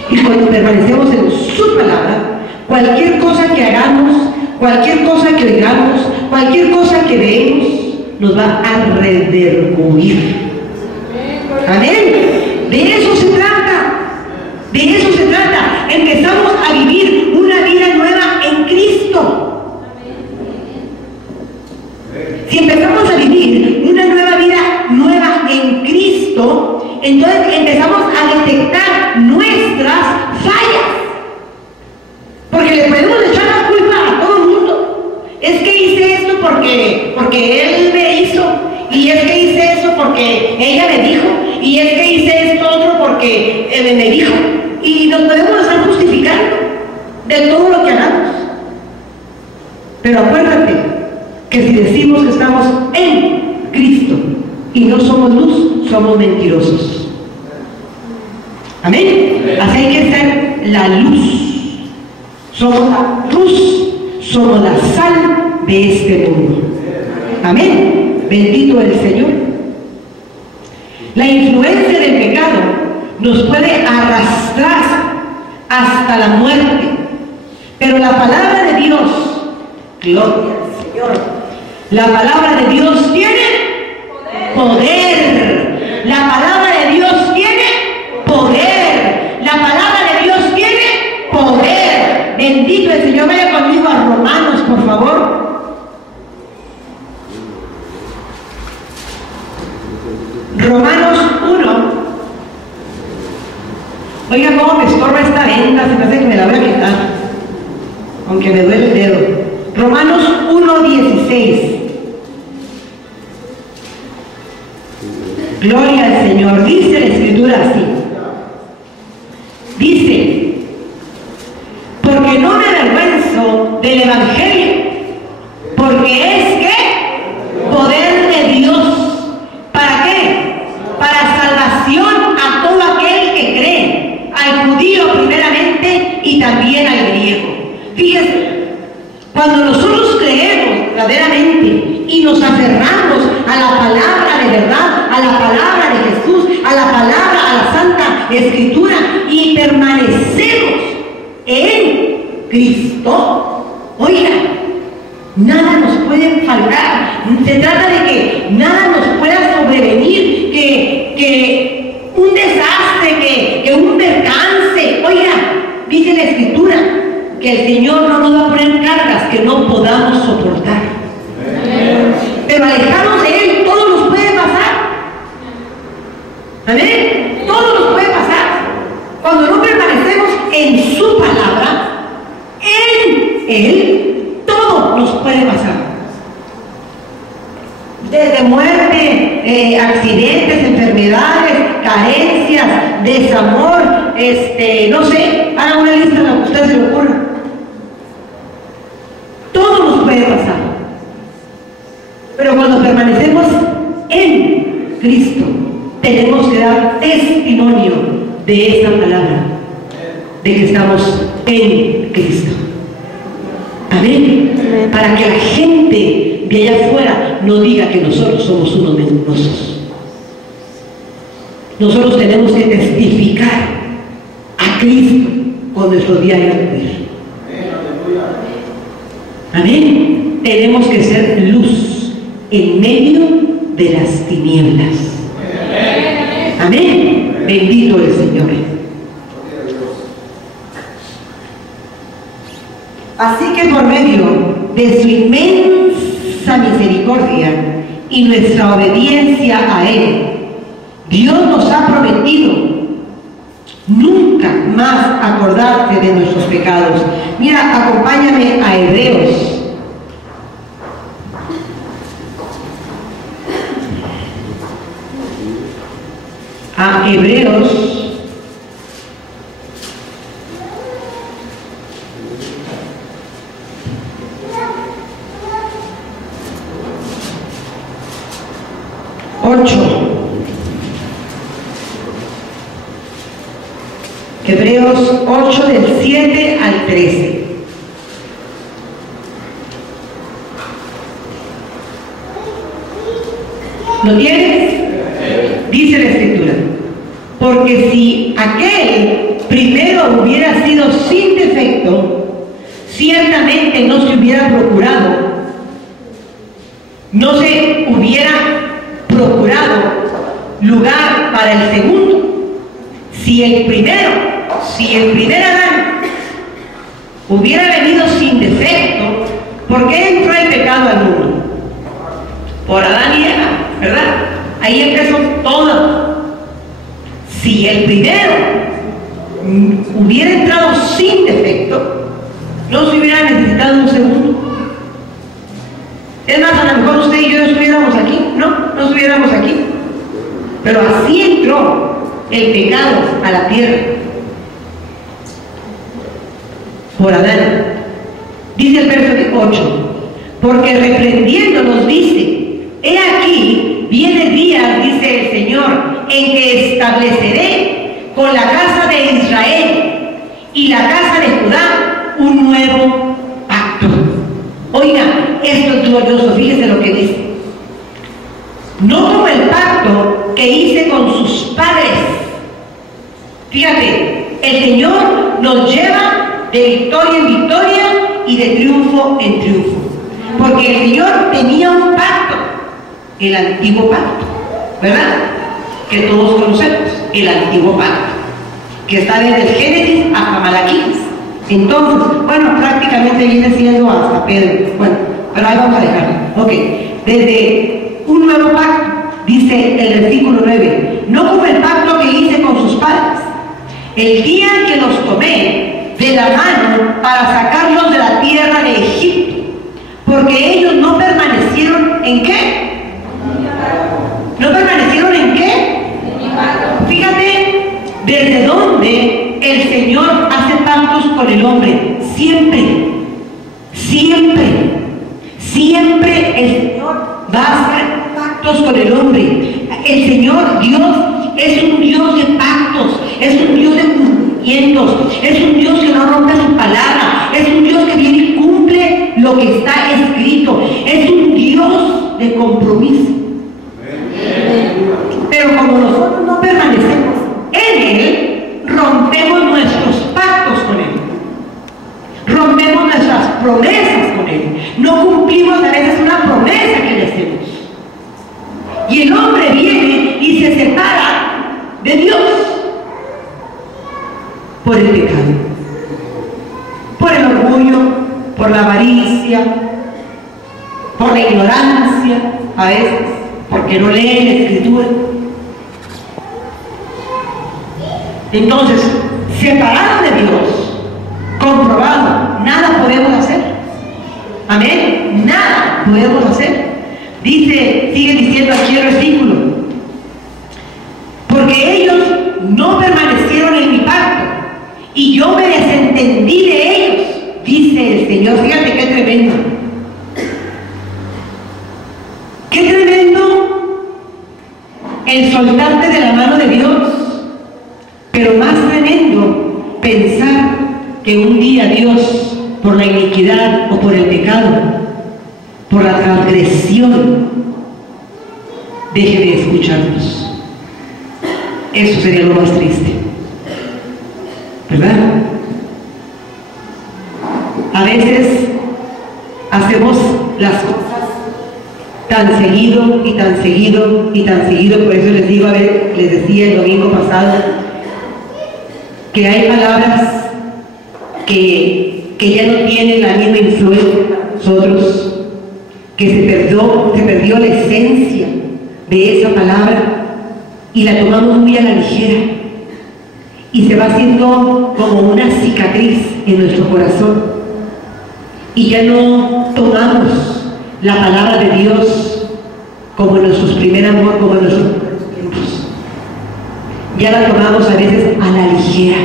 Y cuando permanecemos en su palabra, cualquier cosa que hagamos, cualquier cosa que oigamos, cualquier cosa que veamos, nos va a redarguir. Amén. De eso se trata. De eso se trata. Empezamos a vivir una vida nueva en Cristo. Si empezamos a vivir una nueva vida nueva en Cristo, entonces empezamos a detectar nuestras fallas. Porque le podemos echar la culpa a todo el mundo. Es que hice esto porque él me hizo. Y es que hice eso porque ella me dijo. Y es que hice esto otro porque me dijo. Y nos podemos estar justificando de todo lo que hagamos. Pero acuérdate que si decimos que estamos en Cristo y no somos luz, somos mentirosos. Amén. Así hay que ser la luz. Somos la luz, somos la sal de este mundo. Amén. Bendito el Señor. La influencia del pecado nos puede arrastrar hasta la muerte, pero la palabra de Dios, gloria al Señor, la palabra de Dios tiene poder. La palabra de Dios tiene poder. La palabra de Dios tiene poder. Bendito el Señor. Vaya conmigo a Romanos, por favor. Romanos 1. Oiga, cómo me estorba esta venda, se me hace que me la voy a quitar, aunque me duele el dedo. Romanos 1:16. Gloria al Señor. Dice la Escritura así. Dice: porque no me avergüenzo del Evangelio, porque es que poder de Dios. ¿Para qué? Para salvación a todo aquel que cree, al judío primeramente y también al griego. Fíjense, cuando nosotros creemos verdaderamente y nos aferramos a la palabra de verdad, a la palabra de Jesús, a la palabra, a la Santa Escritura, y permanecemos en Cristo, oiga, nada nos puede faltar. Se trata de que nada nos pueda sobrevenir, que un desastre, que un percance. Oiga, dice la Escritura que el Señor no nos va a poner cargas que no podamos soportar. Pero alejados de Él, todo nos puede pasar. Amén. Todo nos puede pasar. Cuando no permanecemos en su palabra, en Él, todo nos puede pasar. Desde muerte, accidentes, enfermedades, carencias, desamor, no sé, haga una lista de lo que a usted se le ocurra. Todo nos puede pasar. Pero cuando permanecemos en Cristo, tenemos que dar testimonio de esa palabra, de que estamos en Cristo. Amén. Para que la gente de allá afuera no diga que nosotros somos unos mentirosos. Nosotros tenemos que testificar a Cristo con nuestro diario vivir. Amén. Tenemos que ser luz en medio de las tinieblas. Amén. Bendito el Señor. Así que por medio de su inmensa misericordia y nuestra obediencia a Él, Dios nos ha prometido nunca más acordarse de nuestros pecados. Mira, acompáñame a Hebreos. A Hebreos 8. Hebreos 8 del 7 al 13. ¿Lo tienes? Dice la Escritura: porque si aquel primero hubiera sido sin defecto, ciertamente no se hubiera procurado lugar para el segundo. Si el primer Adán hubiera venido sin defecto, ¿por qué entró el pecado al mundo? Por Adán y Eva, ¿verdad? Ahí empezó todo. Si el primero hubiera entrado sin defecto, no se hubiera necesitado un segundo. Es más, a lo mejor usted y yo no estuviéramos aquí, no estuviéramos aquí. Pero así entró el pecado a la tierra por Adán. Dice el verso 8: porque reprendiéndonos dice: he aquí, viene día, dice el Señor, en que estableceré con la casa de Israel y la casa de Judá un nuevo pacto. Oiga, esto es glorioso, fíjese lo que dice: no como el pacto que hice con sus padres. Fíjate, el Señor nos lleva de victoria en victoria y de triunfo en triunfo, porque el Señor tenía un pacto, el antiguo pacto, ¿verdad? Que todos conocemos, el antiguo pacto, que está desde el Génesis hasta Malaquías. Entonces, bueno, prácticamente viene siendo hasta Pedro. Bueno, pero ahí vamos a dejarlo. Ok, desde un nuevo pacto, dice el versículo 9: no como el pacto que hice con sus padres, el día que los tomé de la mano para sacarlos de la tierra de Egipto, porque ellos no permanecieron ¿en qué? ¿No permanecieron en qué? Fíjate desde dónde el Señor hace pactos con el hombre. Siempre el Señor va a hacer pactos con el hombre. El Señor Dios es un Dios de pactos, es un Dios de cumplimientos, es un Dios que no rompe su palabra, es un Dios que viene y cumple lo que está escrito, es un Dios de compromiso. Pero como nosotros no permanecemos en Él, rompemos nuestros pactos con Él, rompemos nuestras promesas con Él, no cumplimos a veces una promesa que le hacemos, y el hombre viene y se separa de Dios por el pecado, por el orgullo, por la avaricia, por la ignorancia, a veces porque no leen la Escritura. Entonces, separado de Dios, comprobado, nada podemos hacer. Amén, nada podemos hacer. Dice, sigue diciendo aquí el versículo: porque ellos no permanecieron en mi pacto y yo me desentendí de ellos, dice el Señor. Fíjate qué tremendo. Qué tremendo el soltarte de la mano de Dios. Pero más tremendo pensar que un día Dios, por la iniquidad o por el pecado, por la transgresión, deje de escucharnos. Eso sería lo más triste, ¿verdad? A veces hacemos las cosas tan seguido y tan seguido y tan seguido. Por eso les digo, les decía el domingo pasado, que hay palabras que ya no tienen la misma influencia para nosotros, que se perdió la esencia de esa palabra y la tomamos muy a la ligera y se va haciendo como una cicatriz en nuestro corazón y ya no tomamos la palabra de Dios como en nuestro primer amor, como en nuestros primeros tiempos. Ya la tomamos a veces a la ligera.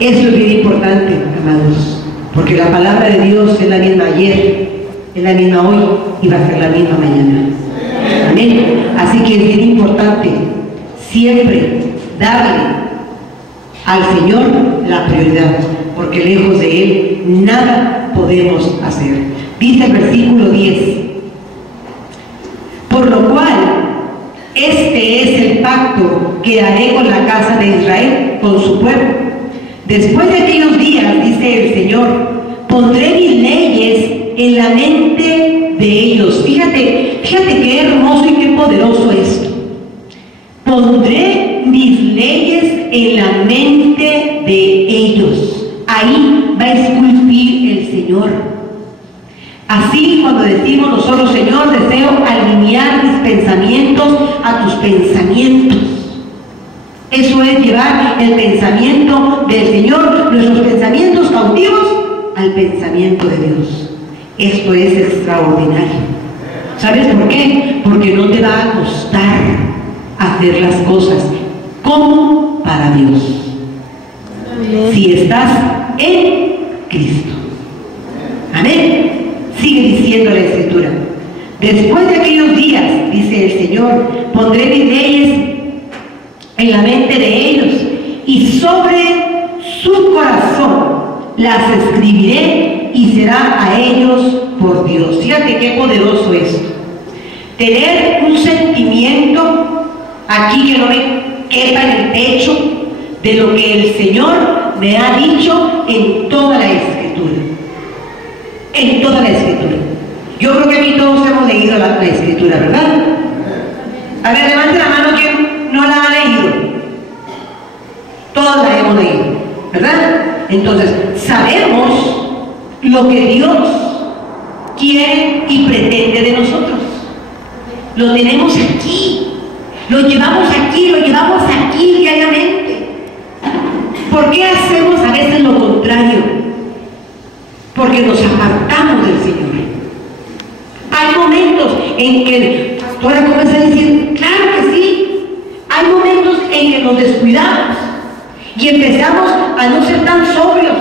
Eso es bien importante, amados, porque la palabra de Dios es la misma ayer, es la misma hoy y va a ser la misma mañana. Amén. Así que es bien importante siempre darle al Señor la prioridad, porque lejos de Él nada podemos hacer. Dice el versículo 10: por lo cual, este es el pacto que haré con la casa de Israel, con su pueblo. Después de aquellos días, dice el Señor, pondré mis leyes en la mente de ellos. Fíjate qué hermoso y qué poderoso esto. Pondré mis leyes en la mente de ellos. Ahí va a esculpir el Señor. Así, cuando decimos nosotros, Señor, deseo alinear mis pensamientos a tus pensamientos. Eso es llevar el pensamiento del Señor, nuestros pensamientos cautivos, al pensamiento de Dios. Esto es extraordinario. ¿Sabes por qué? Porque no te va a costar hacer las cosas como para Dios. Si estás en Cristo. Amén. Sigue diciendo la Escritura: después de aquellos días, dice el Señor, pondré mis leyes en la mente de ellos, y sobre su corazón las escribiré, y será a ellos por Dios. Fíjate qué poderoso es tener un sentimiento aquí que no me quepa en el pecho de lo que el Señor me ha dicho en toda la Escritura. En toda la Escritura. Yo creo que aquí todos hemos leído la Escritura, ¿verdad? A ver, levante la mano quien no la ha leído. Todos la hemos leído, ¿verdad? Entonces, sabemos lo que Dios quiere y pretende de nosotros. Lo tenemos aquí, lo llevamos aquí diariamente. ¿Por qué hacemos a veces lo contrario? Porque nos apartamos del Señor. Hay momentos en que, pastora, ¿cómo está diciendo? Claro que sí. Hay momentos en que nos descuidamos y empezamos a no ser tan sobrios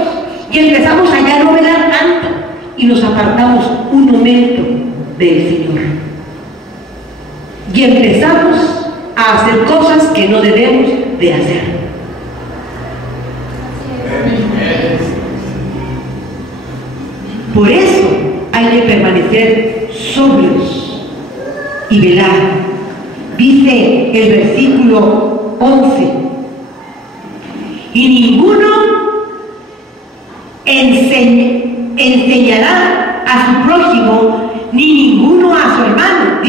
y empezamos a ya no velar tanto y nos apartamos un momento del Señor. Y empezamos a hacer cosas que no debemos de hacer. Por eso hay que permanecer sobrios y velar. Dice el versículo 11: y ninguno enseñará a su prójimo, ni ninguno a su hermano,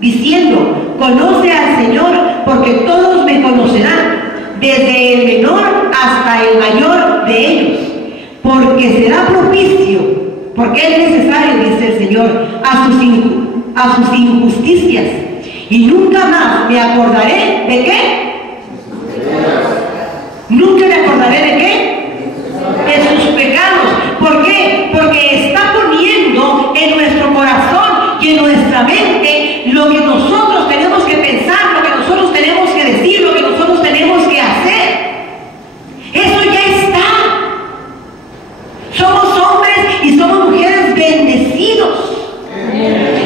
diciendo, conoce al Señor, porque todos me conocerán, desde el menor hasta el mayor de ellos, porque será propicio, porque es necesario, dice el Señor, a sus injusticias, y nunca más me acordaré de qué. Nunca me acordaré de qué. De sus pecados. ¿Por qué? Porque está poniendo en nuestro corazón y en nuestra mente lo que nosotros tenemos que pensar, lo que nosotros tenemos que decir, lo que nosotros tenemos que hacer. Eso ya está. Somos hombres y somos mujeres bendecidos.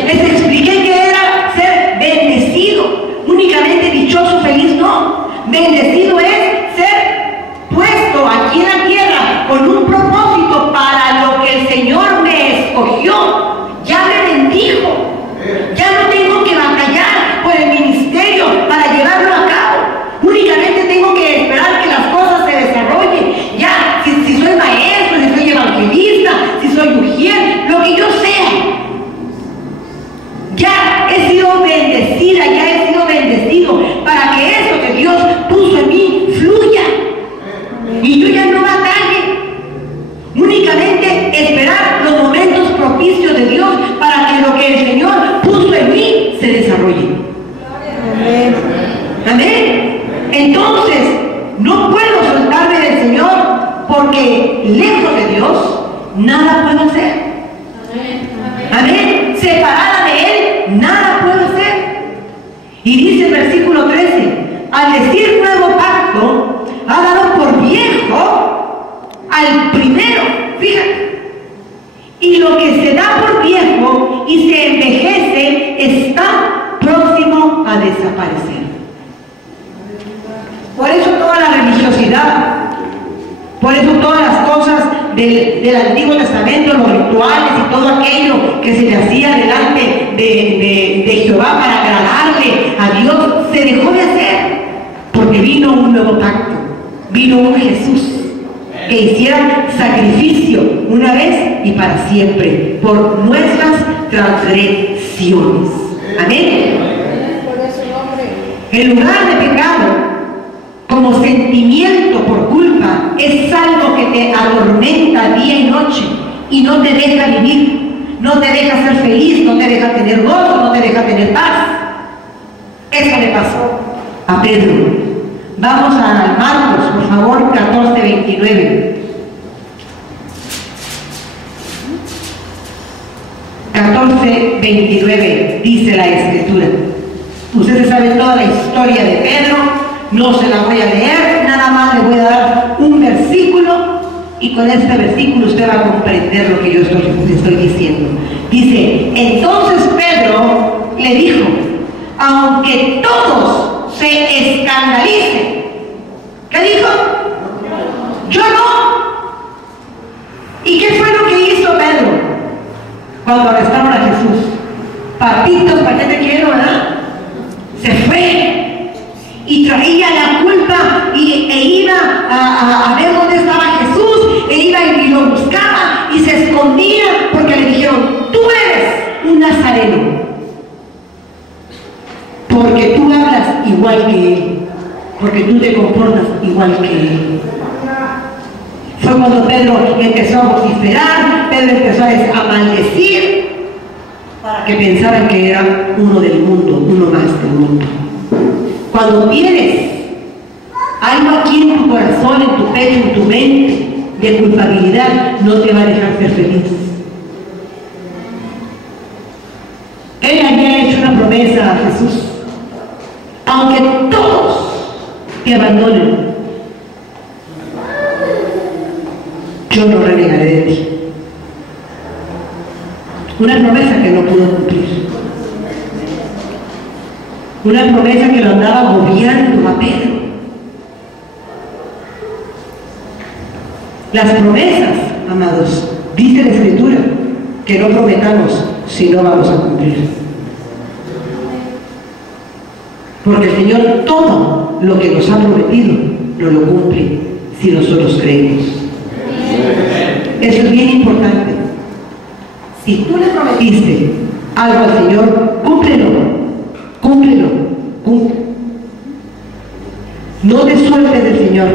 Les expliqué que era ser bendecido. Únicamente dichoso, feliz, no. Bendecido es ser puesto aquí en la tierra con un propósito para lo que el Señor me escogió. Ya me bendijo. Ya no tengo que batallar por el ministerio para llevarlo a cabo. Únicamente tengo que esperar que las cosas se desarrollen. Ya, si soy maestro, si soy evangelista, si soy mujer, lo que yo sea. Ya he sido bendecida, ya he sido bendecido para que eso que Dios puso en mí fluya. Y yo ya no batalle. Únicamente esperar los momentos propicios de Dios para que lo que el Señor puso en mí se desarrolle. Amén. Amén. Entonces, no puedo soltarme del Señor porque lejos de Dios nada puedo hacer. Amén. Separada de Él nada puedo hacer. Y dice el versículo 13: al decir nuevo pacto, ha dado por viejo al primero. Fíjate. Y lo que se da por viejo y se envejece está próximo a desaparecer. Por eso todas las religiones religiosidad. Por eso todas las cosas del Antiguo Testamento, los rituales y todo aquello que se le hacía delante de Jehová para agradarle a Dios, se dejó de hacer, porque vino un nuevo pacto, vino un Jesús que hiciera sacrificio una vez y para siempre por nuestras transgresiones. Amén. El lugar de pecado como sentimiento por culpa es algo que te atormenta día y noche y no te deja vivir, no te deja ser feliz, no te deja tener gozo, no te deja tener paz. Eso le pasó a Pedro. Vamos a Marcos, por favor, 14:29. 14:29 dice la Escritura. Ustedes saben toda la historia de Pedro, no se la voy a leer, nada más le voy a dar un versículo y con este versículo usted va a comprender lo que yo estoy diciendo. Dice, entonces Pedro le dijo, aunque todos se escandalicen, ¿qué dijo? Yo no. ¿Y qué fue lo que hizo Pedro cuando arrestaron a Jesús? Papitos, ¿para qué te quiero, verdad? Se fue y traía la culpa e iba a ver dónde estaba Jesús, e iba y lo buscaba y se escondía porque le dijeron, tú eres un nazareno, porque tú hablas igual que él, porque tú te comportas igual que él. Fue cuando Pedro empezó a vociferar, Pedro empezó a maldecir, para que pensaran que era uno del mundo, uno más del mundo. Cuando tienes algo aquí en tu corazón, en tu pecho, en tu mente, de culpabilidad, no te va a dejar ser feliz. Él había hecho una promesa a Jesús: aunque todos te abandonen, yo no renegaré de ti. Una promesa que no pudo cumplir. Una promesa que lo andaba agobiando a Pedro. Las promesas, amados, dice la Escritura que no prometamos si no vamos a cumplir. Porque el Señor todo lo que nos ha prometido nos lo cumple si nosotros creemos. Eso es bien importante. Si tú le prometiste algo al Señor, cúmplelo, cúmplelo, cúmplelo. No te sueltes del Señor,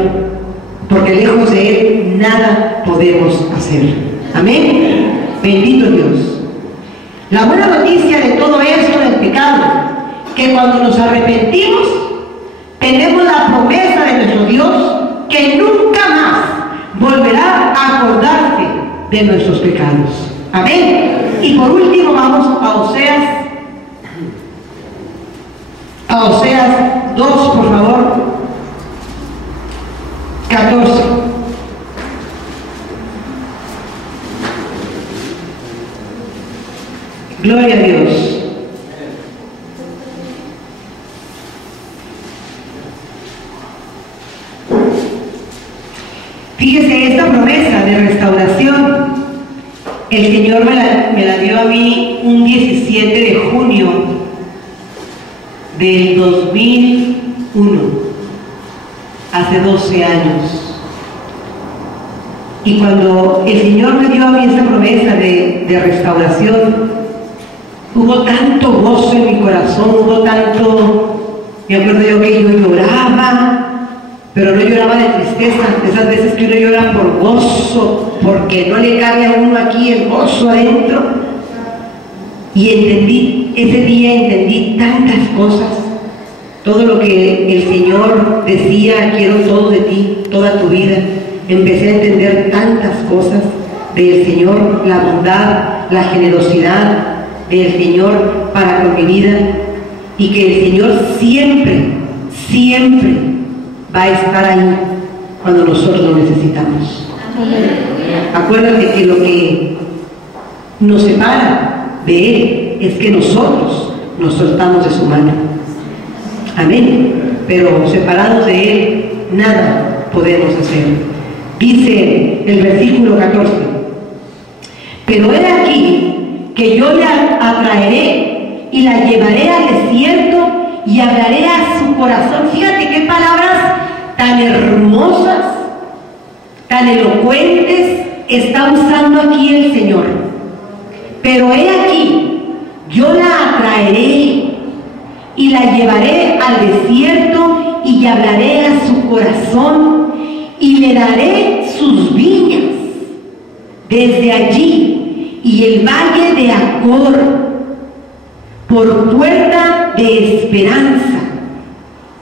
porque lejos de Él nada podemos hacer. Amén. Bendito Dios. La buena noticia de todo esto del pecado, que cuando nos arrepentimos, tenemos la promesa de nuestro Dios que nunca más volverá a acordarse de nuestros pecados. Amén. Y por último vamos a Oseas. A Oseas 2, por favor. 14. Gloria a Dios. Fíjese, esta promesa de restauración, el Señor me la dio a mí un 17 de junio del 2001, hace 12 años. Y cuando el Señor me dio a mí esta promesa de restauración, hubo tanto gozo en mi corazón, hubo tanto, me acuerdo yo que yo lloraba, pero no lloraba de tristeza, esas veces que uno llora por gozo, porque no le cabe a uno aquí el gozo adentro. Y entendí, ese día entendí tantas cosas, todo lo que el Señor decía, quiero todo de ti, toda tu vida. Empecé a entender tantas cosas del Señor, la bondad, la generosidad del Señor para con mi vida, y que el Señor siempre, siempre va a estar ahí cuando nosotros lo necesitamos. Acuérdate que lo que nos separa de Él es que nosotros nos soltamos de su mano. Amén. Pero separados de Él, nada podemos hacer. Dice el versículo 14: pero he aquí que yo la atraeré y la llevaré al desierto y hablaré a su corazón. Fíjate qué palabras tan hermosas, tan elocuentes está usando aquí el Señor. Pero he aquí, yo la atraeré y la llevaré al desierto y hablaré a su corazón y le daré sus viñas desde allí y el valle de Acor por puerta de esperanza,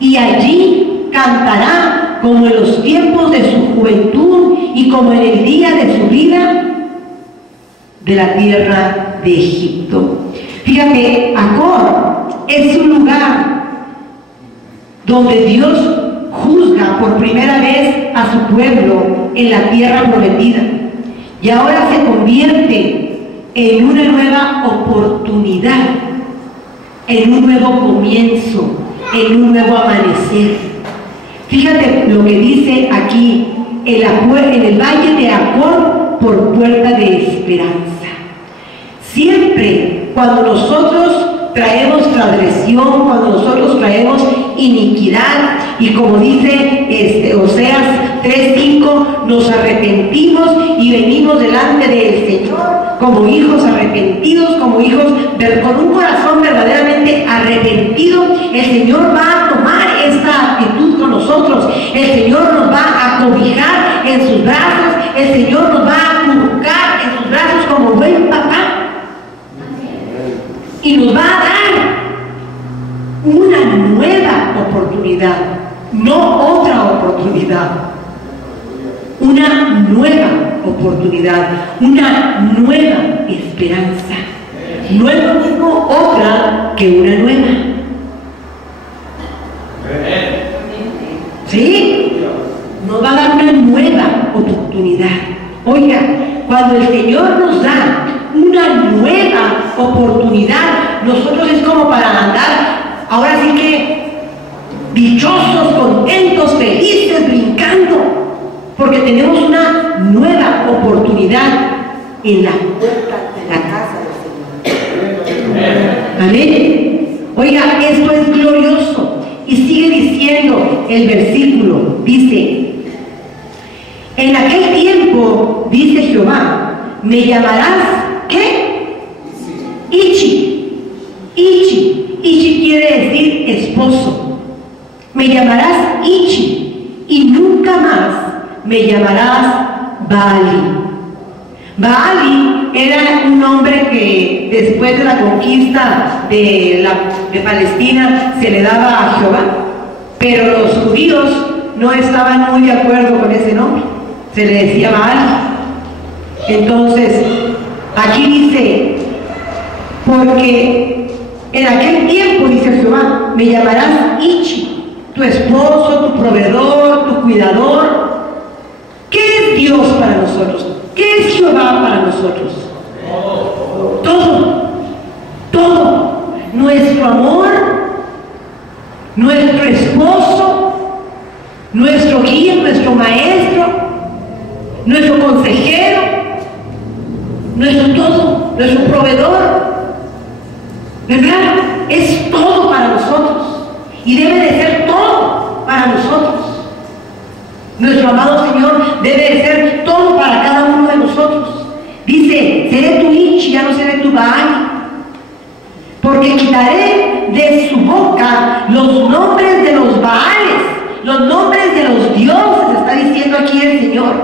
y allí cantará como en los tiempos de su juventud y como en el día de su vida de la tierra de Egipto. Fíjate, Acor es un lugar donde Dios juzga por primera vez a su pueblo en la tierra prometida, y ahora se convierte en una nueva oportunidad, en un nuevo comienzo, en un nuevo amanecer. Fíjate lo que dice aquí: en el valle de Acor por puerta de esperanza. Siempre cuando nosotros traemos transgresión, cuando nosotros traemos iniquidad, y como dice Oseas 3:5, nos arrepentimos y venimos delante del Señor como hijos arrepentidos, como hijos con un corazón verdaderamente arrepentido, el Señor va a tomar esta actitud con nosotros. El Señor nos va a cobijar en sus brazos, el Señor nos va a acurrucar en sus brazos como buen papá, y nos va a dar una nueva oportunidad, no otra oportunidad, una nueva oportunidad, una nueva esperanza. No es lo mismo otra que una nueva. ¿Sí? Nos va a dar una nueva oportunidad. Oiga, cuando el Señor nos da una nueva oportunidad, nosotros es como para andar, ahora sí que dichosos, contentos, felices, brincando, porque tenemos una nueva oportunidad en la puerta de la casa del Señor. Amén. Oiga, esto es glorioso. Y sigue diciendo el versículo, dice: en aquel tiempo, dice Jehová, me llamarás, ¿qué? Ichi. Ichi. Ichi quiere decir esposo. Me llamarás Ichi, y nunca más me llamarás Baali. Baali era un nombre que después de la conquista de Palestina se le daba a Jehová, pero los judíos no estaban muy de acuerdo con ese nombre, se le decía Baali. Entonces aquí dice: porque en aquel tiempo, dice Jehová, me llamarás Ichi, tu esposo, tu proveedor, tu cuidador. ¿Qué es Dios para nosotros? ¿Qué es Jehová para nosotros? Todo, todo. Nuestro amor, nuestro esposo, nuestro guía, nuestro maestro, nuestro consejero, nuestro todo, nuestro proveedor, ¿verdad? Es todo para nosotros y debe de ser todo para nosotros. Nuestro amado Señor debe de ser todo para cada uno de nosotros. Dice: seré tu Ichi, ya no seré tu Baali, porque quitaré de su boca los nombres de los Baales, los nombres de los dioses, está diciendo aquí el Señor,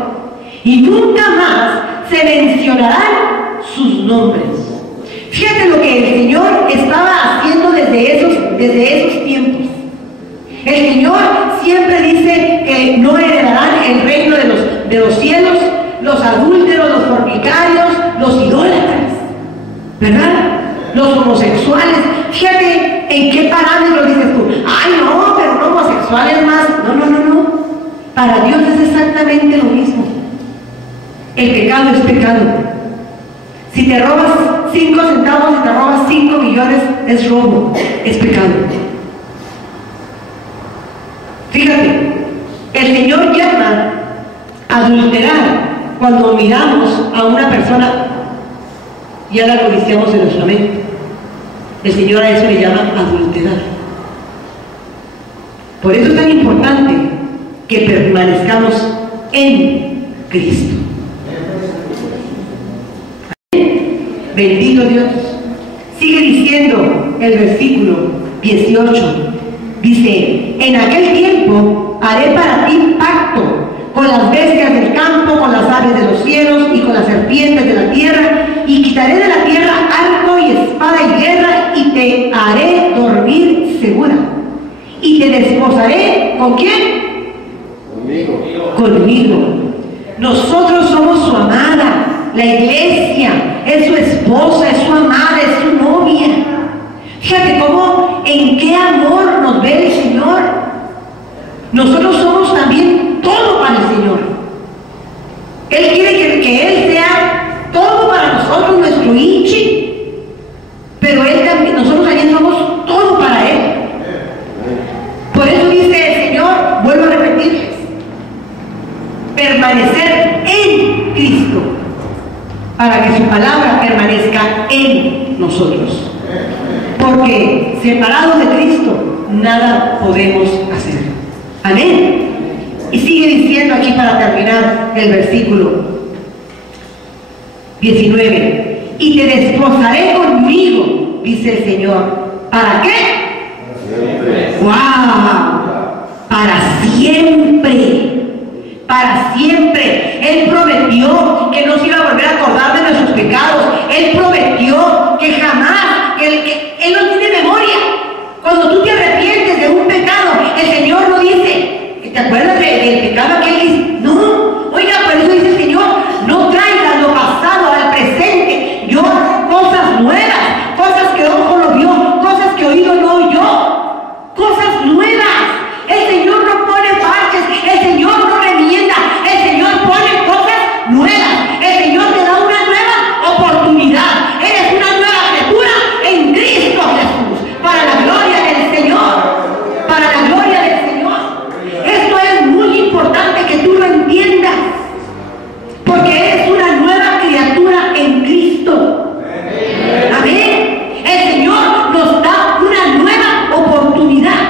y nunca más se mencionarán sus nombres. Fíjate lo que el Señor estaba haciendo desde esos tiempos. El Señor siempre dice que no heredarán el reino de los cielos los adúlteros, los fornicarios, los idólatras, ¿verdad? Los homosexuales. Fíjate en qué parámetros dices tú: ay no, pero un homosexual es más. No. Para Dios es exactamente lo mismo. El pecado es pecado. Si te robas 5 centavos, si te robas 5 millones, es robo, es pecado. Fíjate, El Señor llama adulterar cuando miramos a una persona y ya la codiciamos en nuestra mente. El Señor a eso le llama adulterar. Por eso es tan importante que permanezcamos en Cristo. Bendito Dios. Sigue diciendo el versículo 18. Dice: en aquel tiempo haré para ti pacto con las bestias del campo, con las aves de los cielos y con las serpientes de la tierra, y quitaré de la tierra arco y espada y guerra, y te haré dormir segura. Y te desposaré, ¿con quién? Conmigo. Nosotros somos su amada. La iglesia es su esposa, es su amada, es su novia. Fíjate cómo, en qué amor nos ve el Señor. Nosotros somos también todo para el Señor. Él quiere que Él sea todo para nosotros, nuestro hinchi. Pero nosotros también somos todo para Él. Por eso dice el Señor, vuelvo a repetirles, permanecer en Cristo, para que su palabra permanezca en nosotros. Porque separados de Cristo, nada podemos hacer. Amén. Y sigue diciendo aquí para terminar el versículo 19. Y te desposaré conmigo, dice el Señor. ¿Para qué? ¡Wow! Para siempre. Para siempre. Él prometió que no se iba a volver a acordar de nuestros pecados. Él prometió que jamás, Él no tiene memoria. Cuando tú te arrepientes de un pecado, el Señor no dice, ¿te acuerdas del pecado que Él dice? No, oiga, por eso dice el Señor, no traigas lo pasado al presente. Yo hago cosas nuevas, cosas que ojo no vio, cosas que oído no oyó, cosas nuevas. El Señor no pone parches, el Señor no remienda, el Señor pone cosas nuevas. El Señor te da una nueva oportunidad. Eres una nueva criatura en Cristo Jesús, para la gloria del Señor, para la gloria del Señor. Esto es muy importante que tú lo entiendas, porque eres una nueva criatura en Cristo. Amén. El Señor nos da una nueva oportunidad.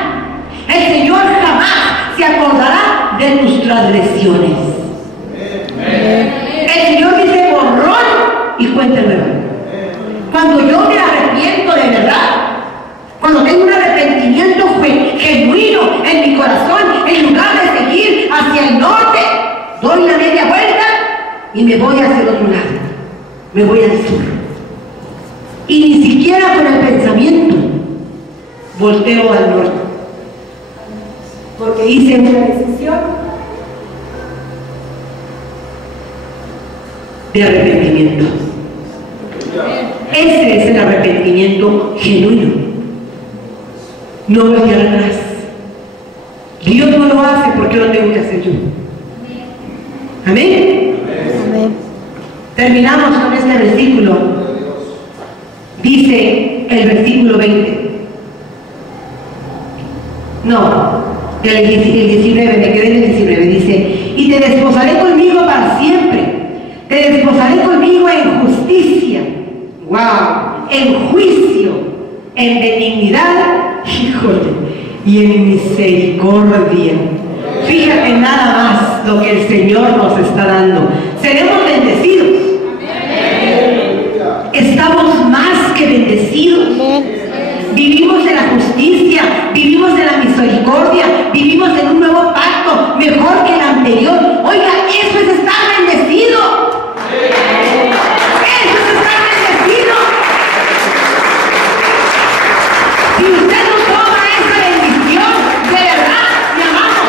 El Señor jamás se acordará de tus transgresiones. El Señor dice borrón y cuenta nueva. Cuando yo me arrepiento de verdad, cuando tengo un arrepentimiento genuino en mi corazón, en lugar de seguir hacia el norte, doy la media vuelta y me voy hacia el otro lado. Me voy al sur. Y ni siquiera con el pensamiento volteo al norte, porque hice una decisión de arrepentimiento. Ese es el arrepentimiento genuino. No voltear atrás. Dios no lo hace, porque lo tengo que hacer yo. Amén. Amén. Terminamos con este versículo. Dice el versículo 20. No, el 19, me quedé en el 19. Dice: y te desposaré conmigo para siempre. Te desposaré conmigo en justicia. ¡Wow! En juicio, en benignidad, híjole, y en misericordia. Fíjate nada más lo que el Señor nos está dando. Seremos bendecidos. Estamos más que bendecidos. Vivimos en la justicia, vivimos en la misericordia, vivimos en un nuevo pacto mejor que el anterior. Oiga, eso es estar bendecido. Eso es estar bendecido. Si usted no toma esa bendición, de verdad, mi amado,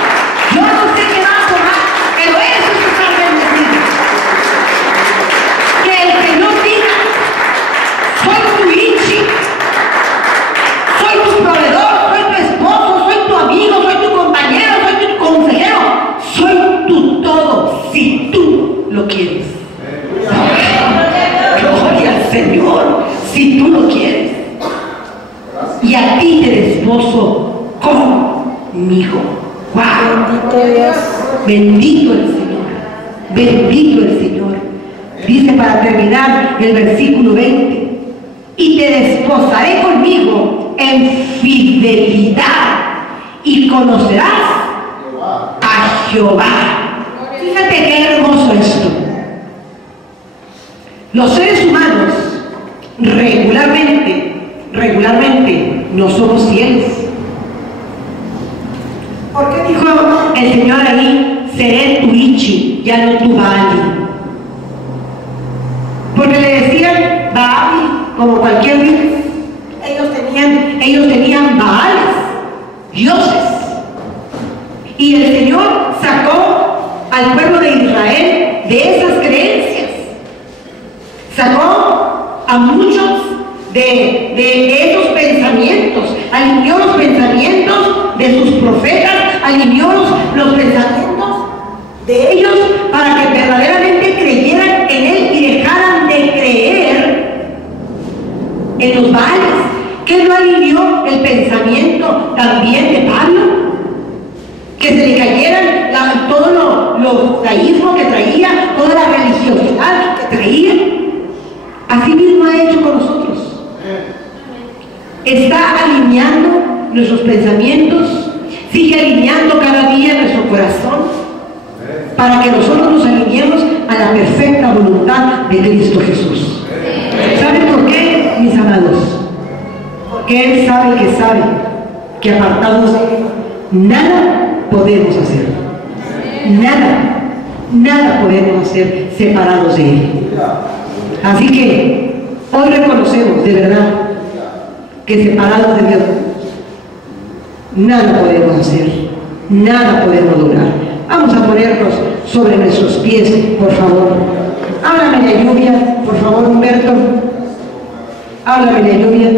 yo no sé qué va a tomar, pero eso es estar bendecido. Que el Señor diga: soy tu hinchi, soy tu proveedor, soy tu esposo, soy tu amigo, soy tu compañero, soy tu Santo Dios. Bendito el Señor, bendito el Señor. Dice para terminar el versículo 20, y te desposaré conmigo en fidelidad y conocerás a Jehová. Fíjate qué hermoso esto. Los seres humanos regularmente no somos fieles. ¿Por qué dijo el Señor ahí, seré tu Ichi, ya no tu Baali? Porque le decían Baali como cualquier dios. Ellos tenían Baales, dioses. Y el Señor sacó al pueblo de Israel de esas creencias. Sacó a muchos de esos pensamientos, alineó los pensamientos de sus profetas, alineó los pensamientos de ellos para que verdaderamente creyeran en Él y dejaran de creer en los Baales. ¿Qué no alineó el pensamiento también de Pablo? Que se le cayeran todo lo judaísmo que traía, toda la religiosidad que traía. Así mismo ha hecho con nosotros. Está alineando nuestros pensamientos, sigue alineando cada día nuestro corazón para que nosotros nos alineemos a la perfecta voluntad de Cristo Jesús. ¿Saben por qué, mis amados? Porque Él sabe que apartados de Él nada podemos hacer. Nada podemos hacer separados de Él. Así que hoy reconocemos de verdad que separados de Dios nada podemos hacer, nada podemos lograr. Vamos a ponernos sobre nuestros pies, por favor. Háblame de lluvia, por favor, Humberto. Háblame de lluvia.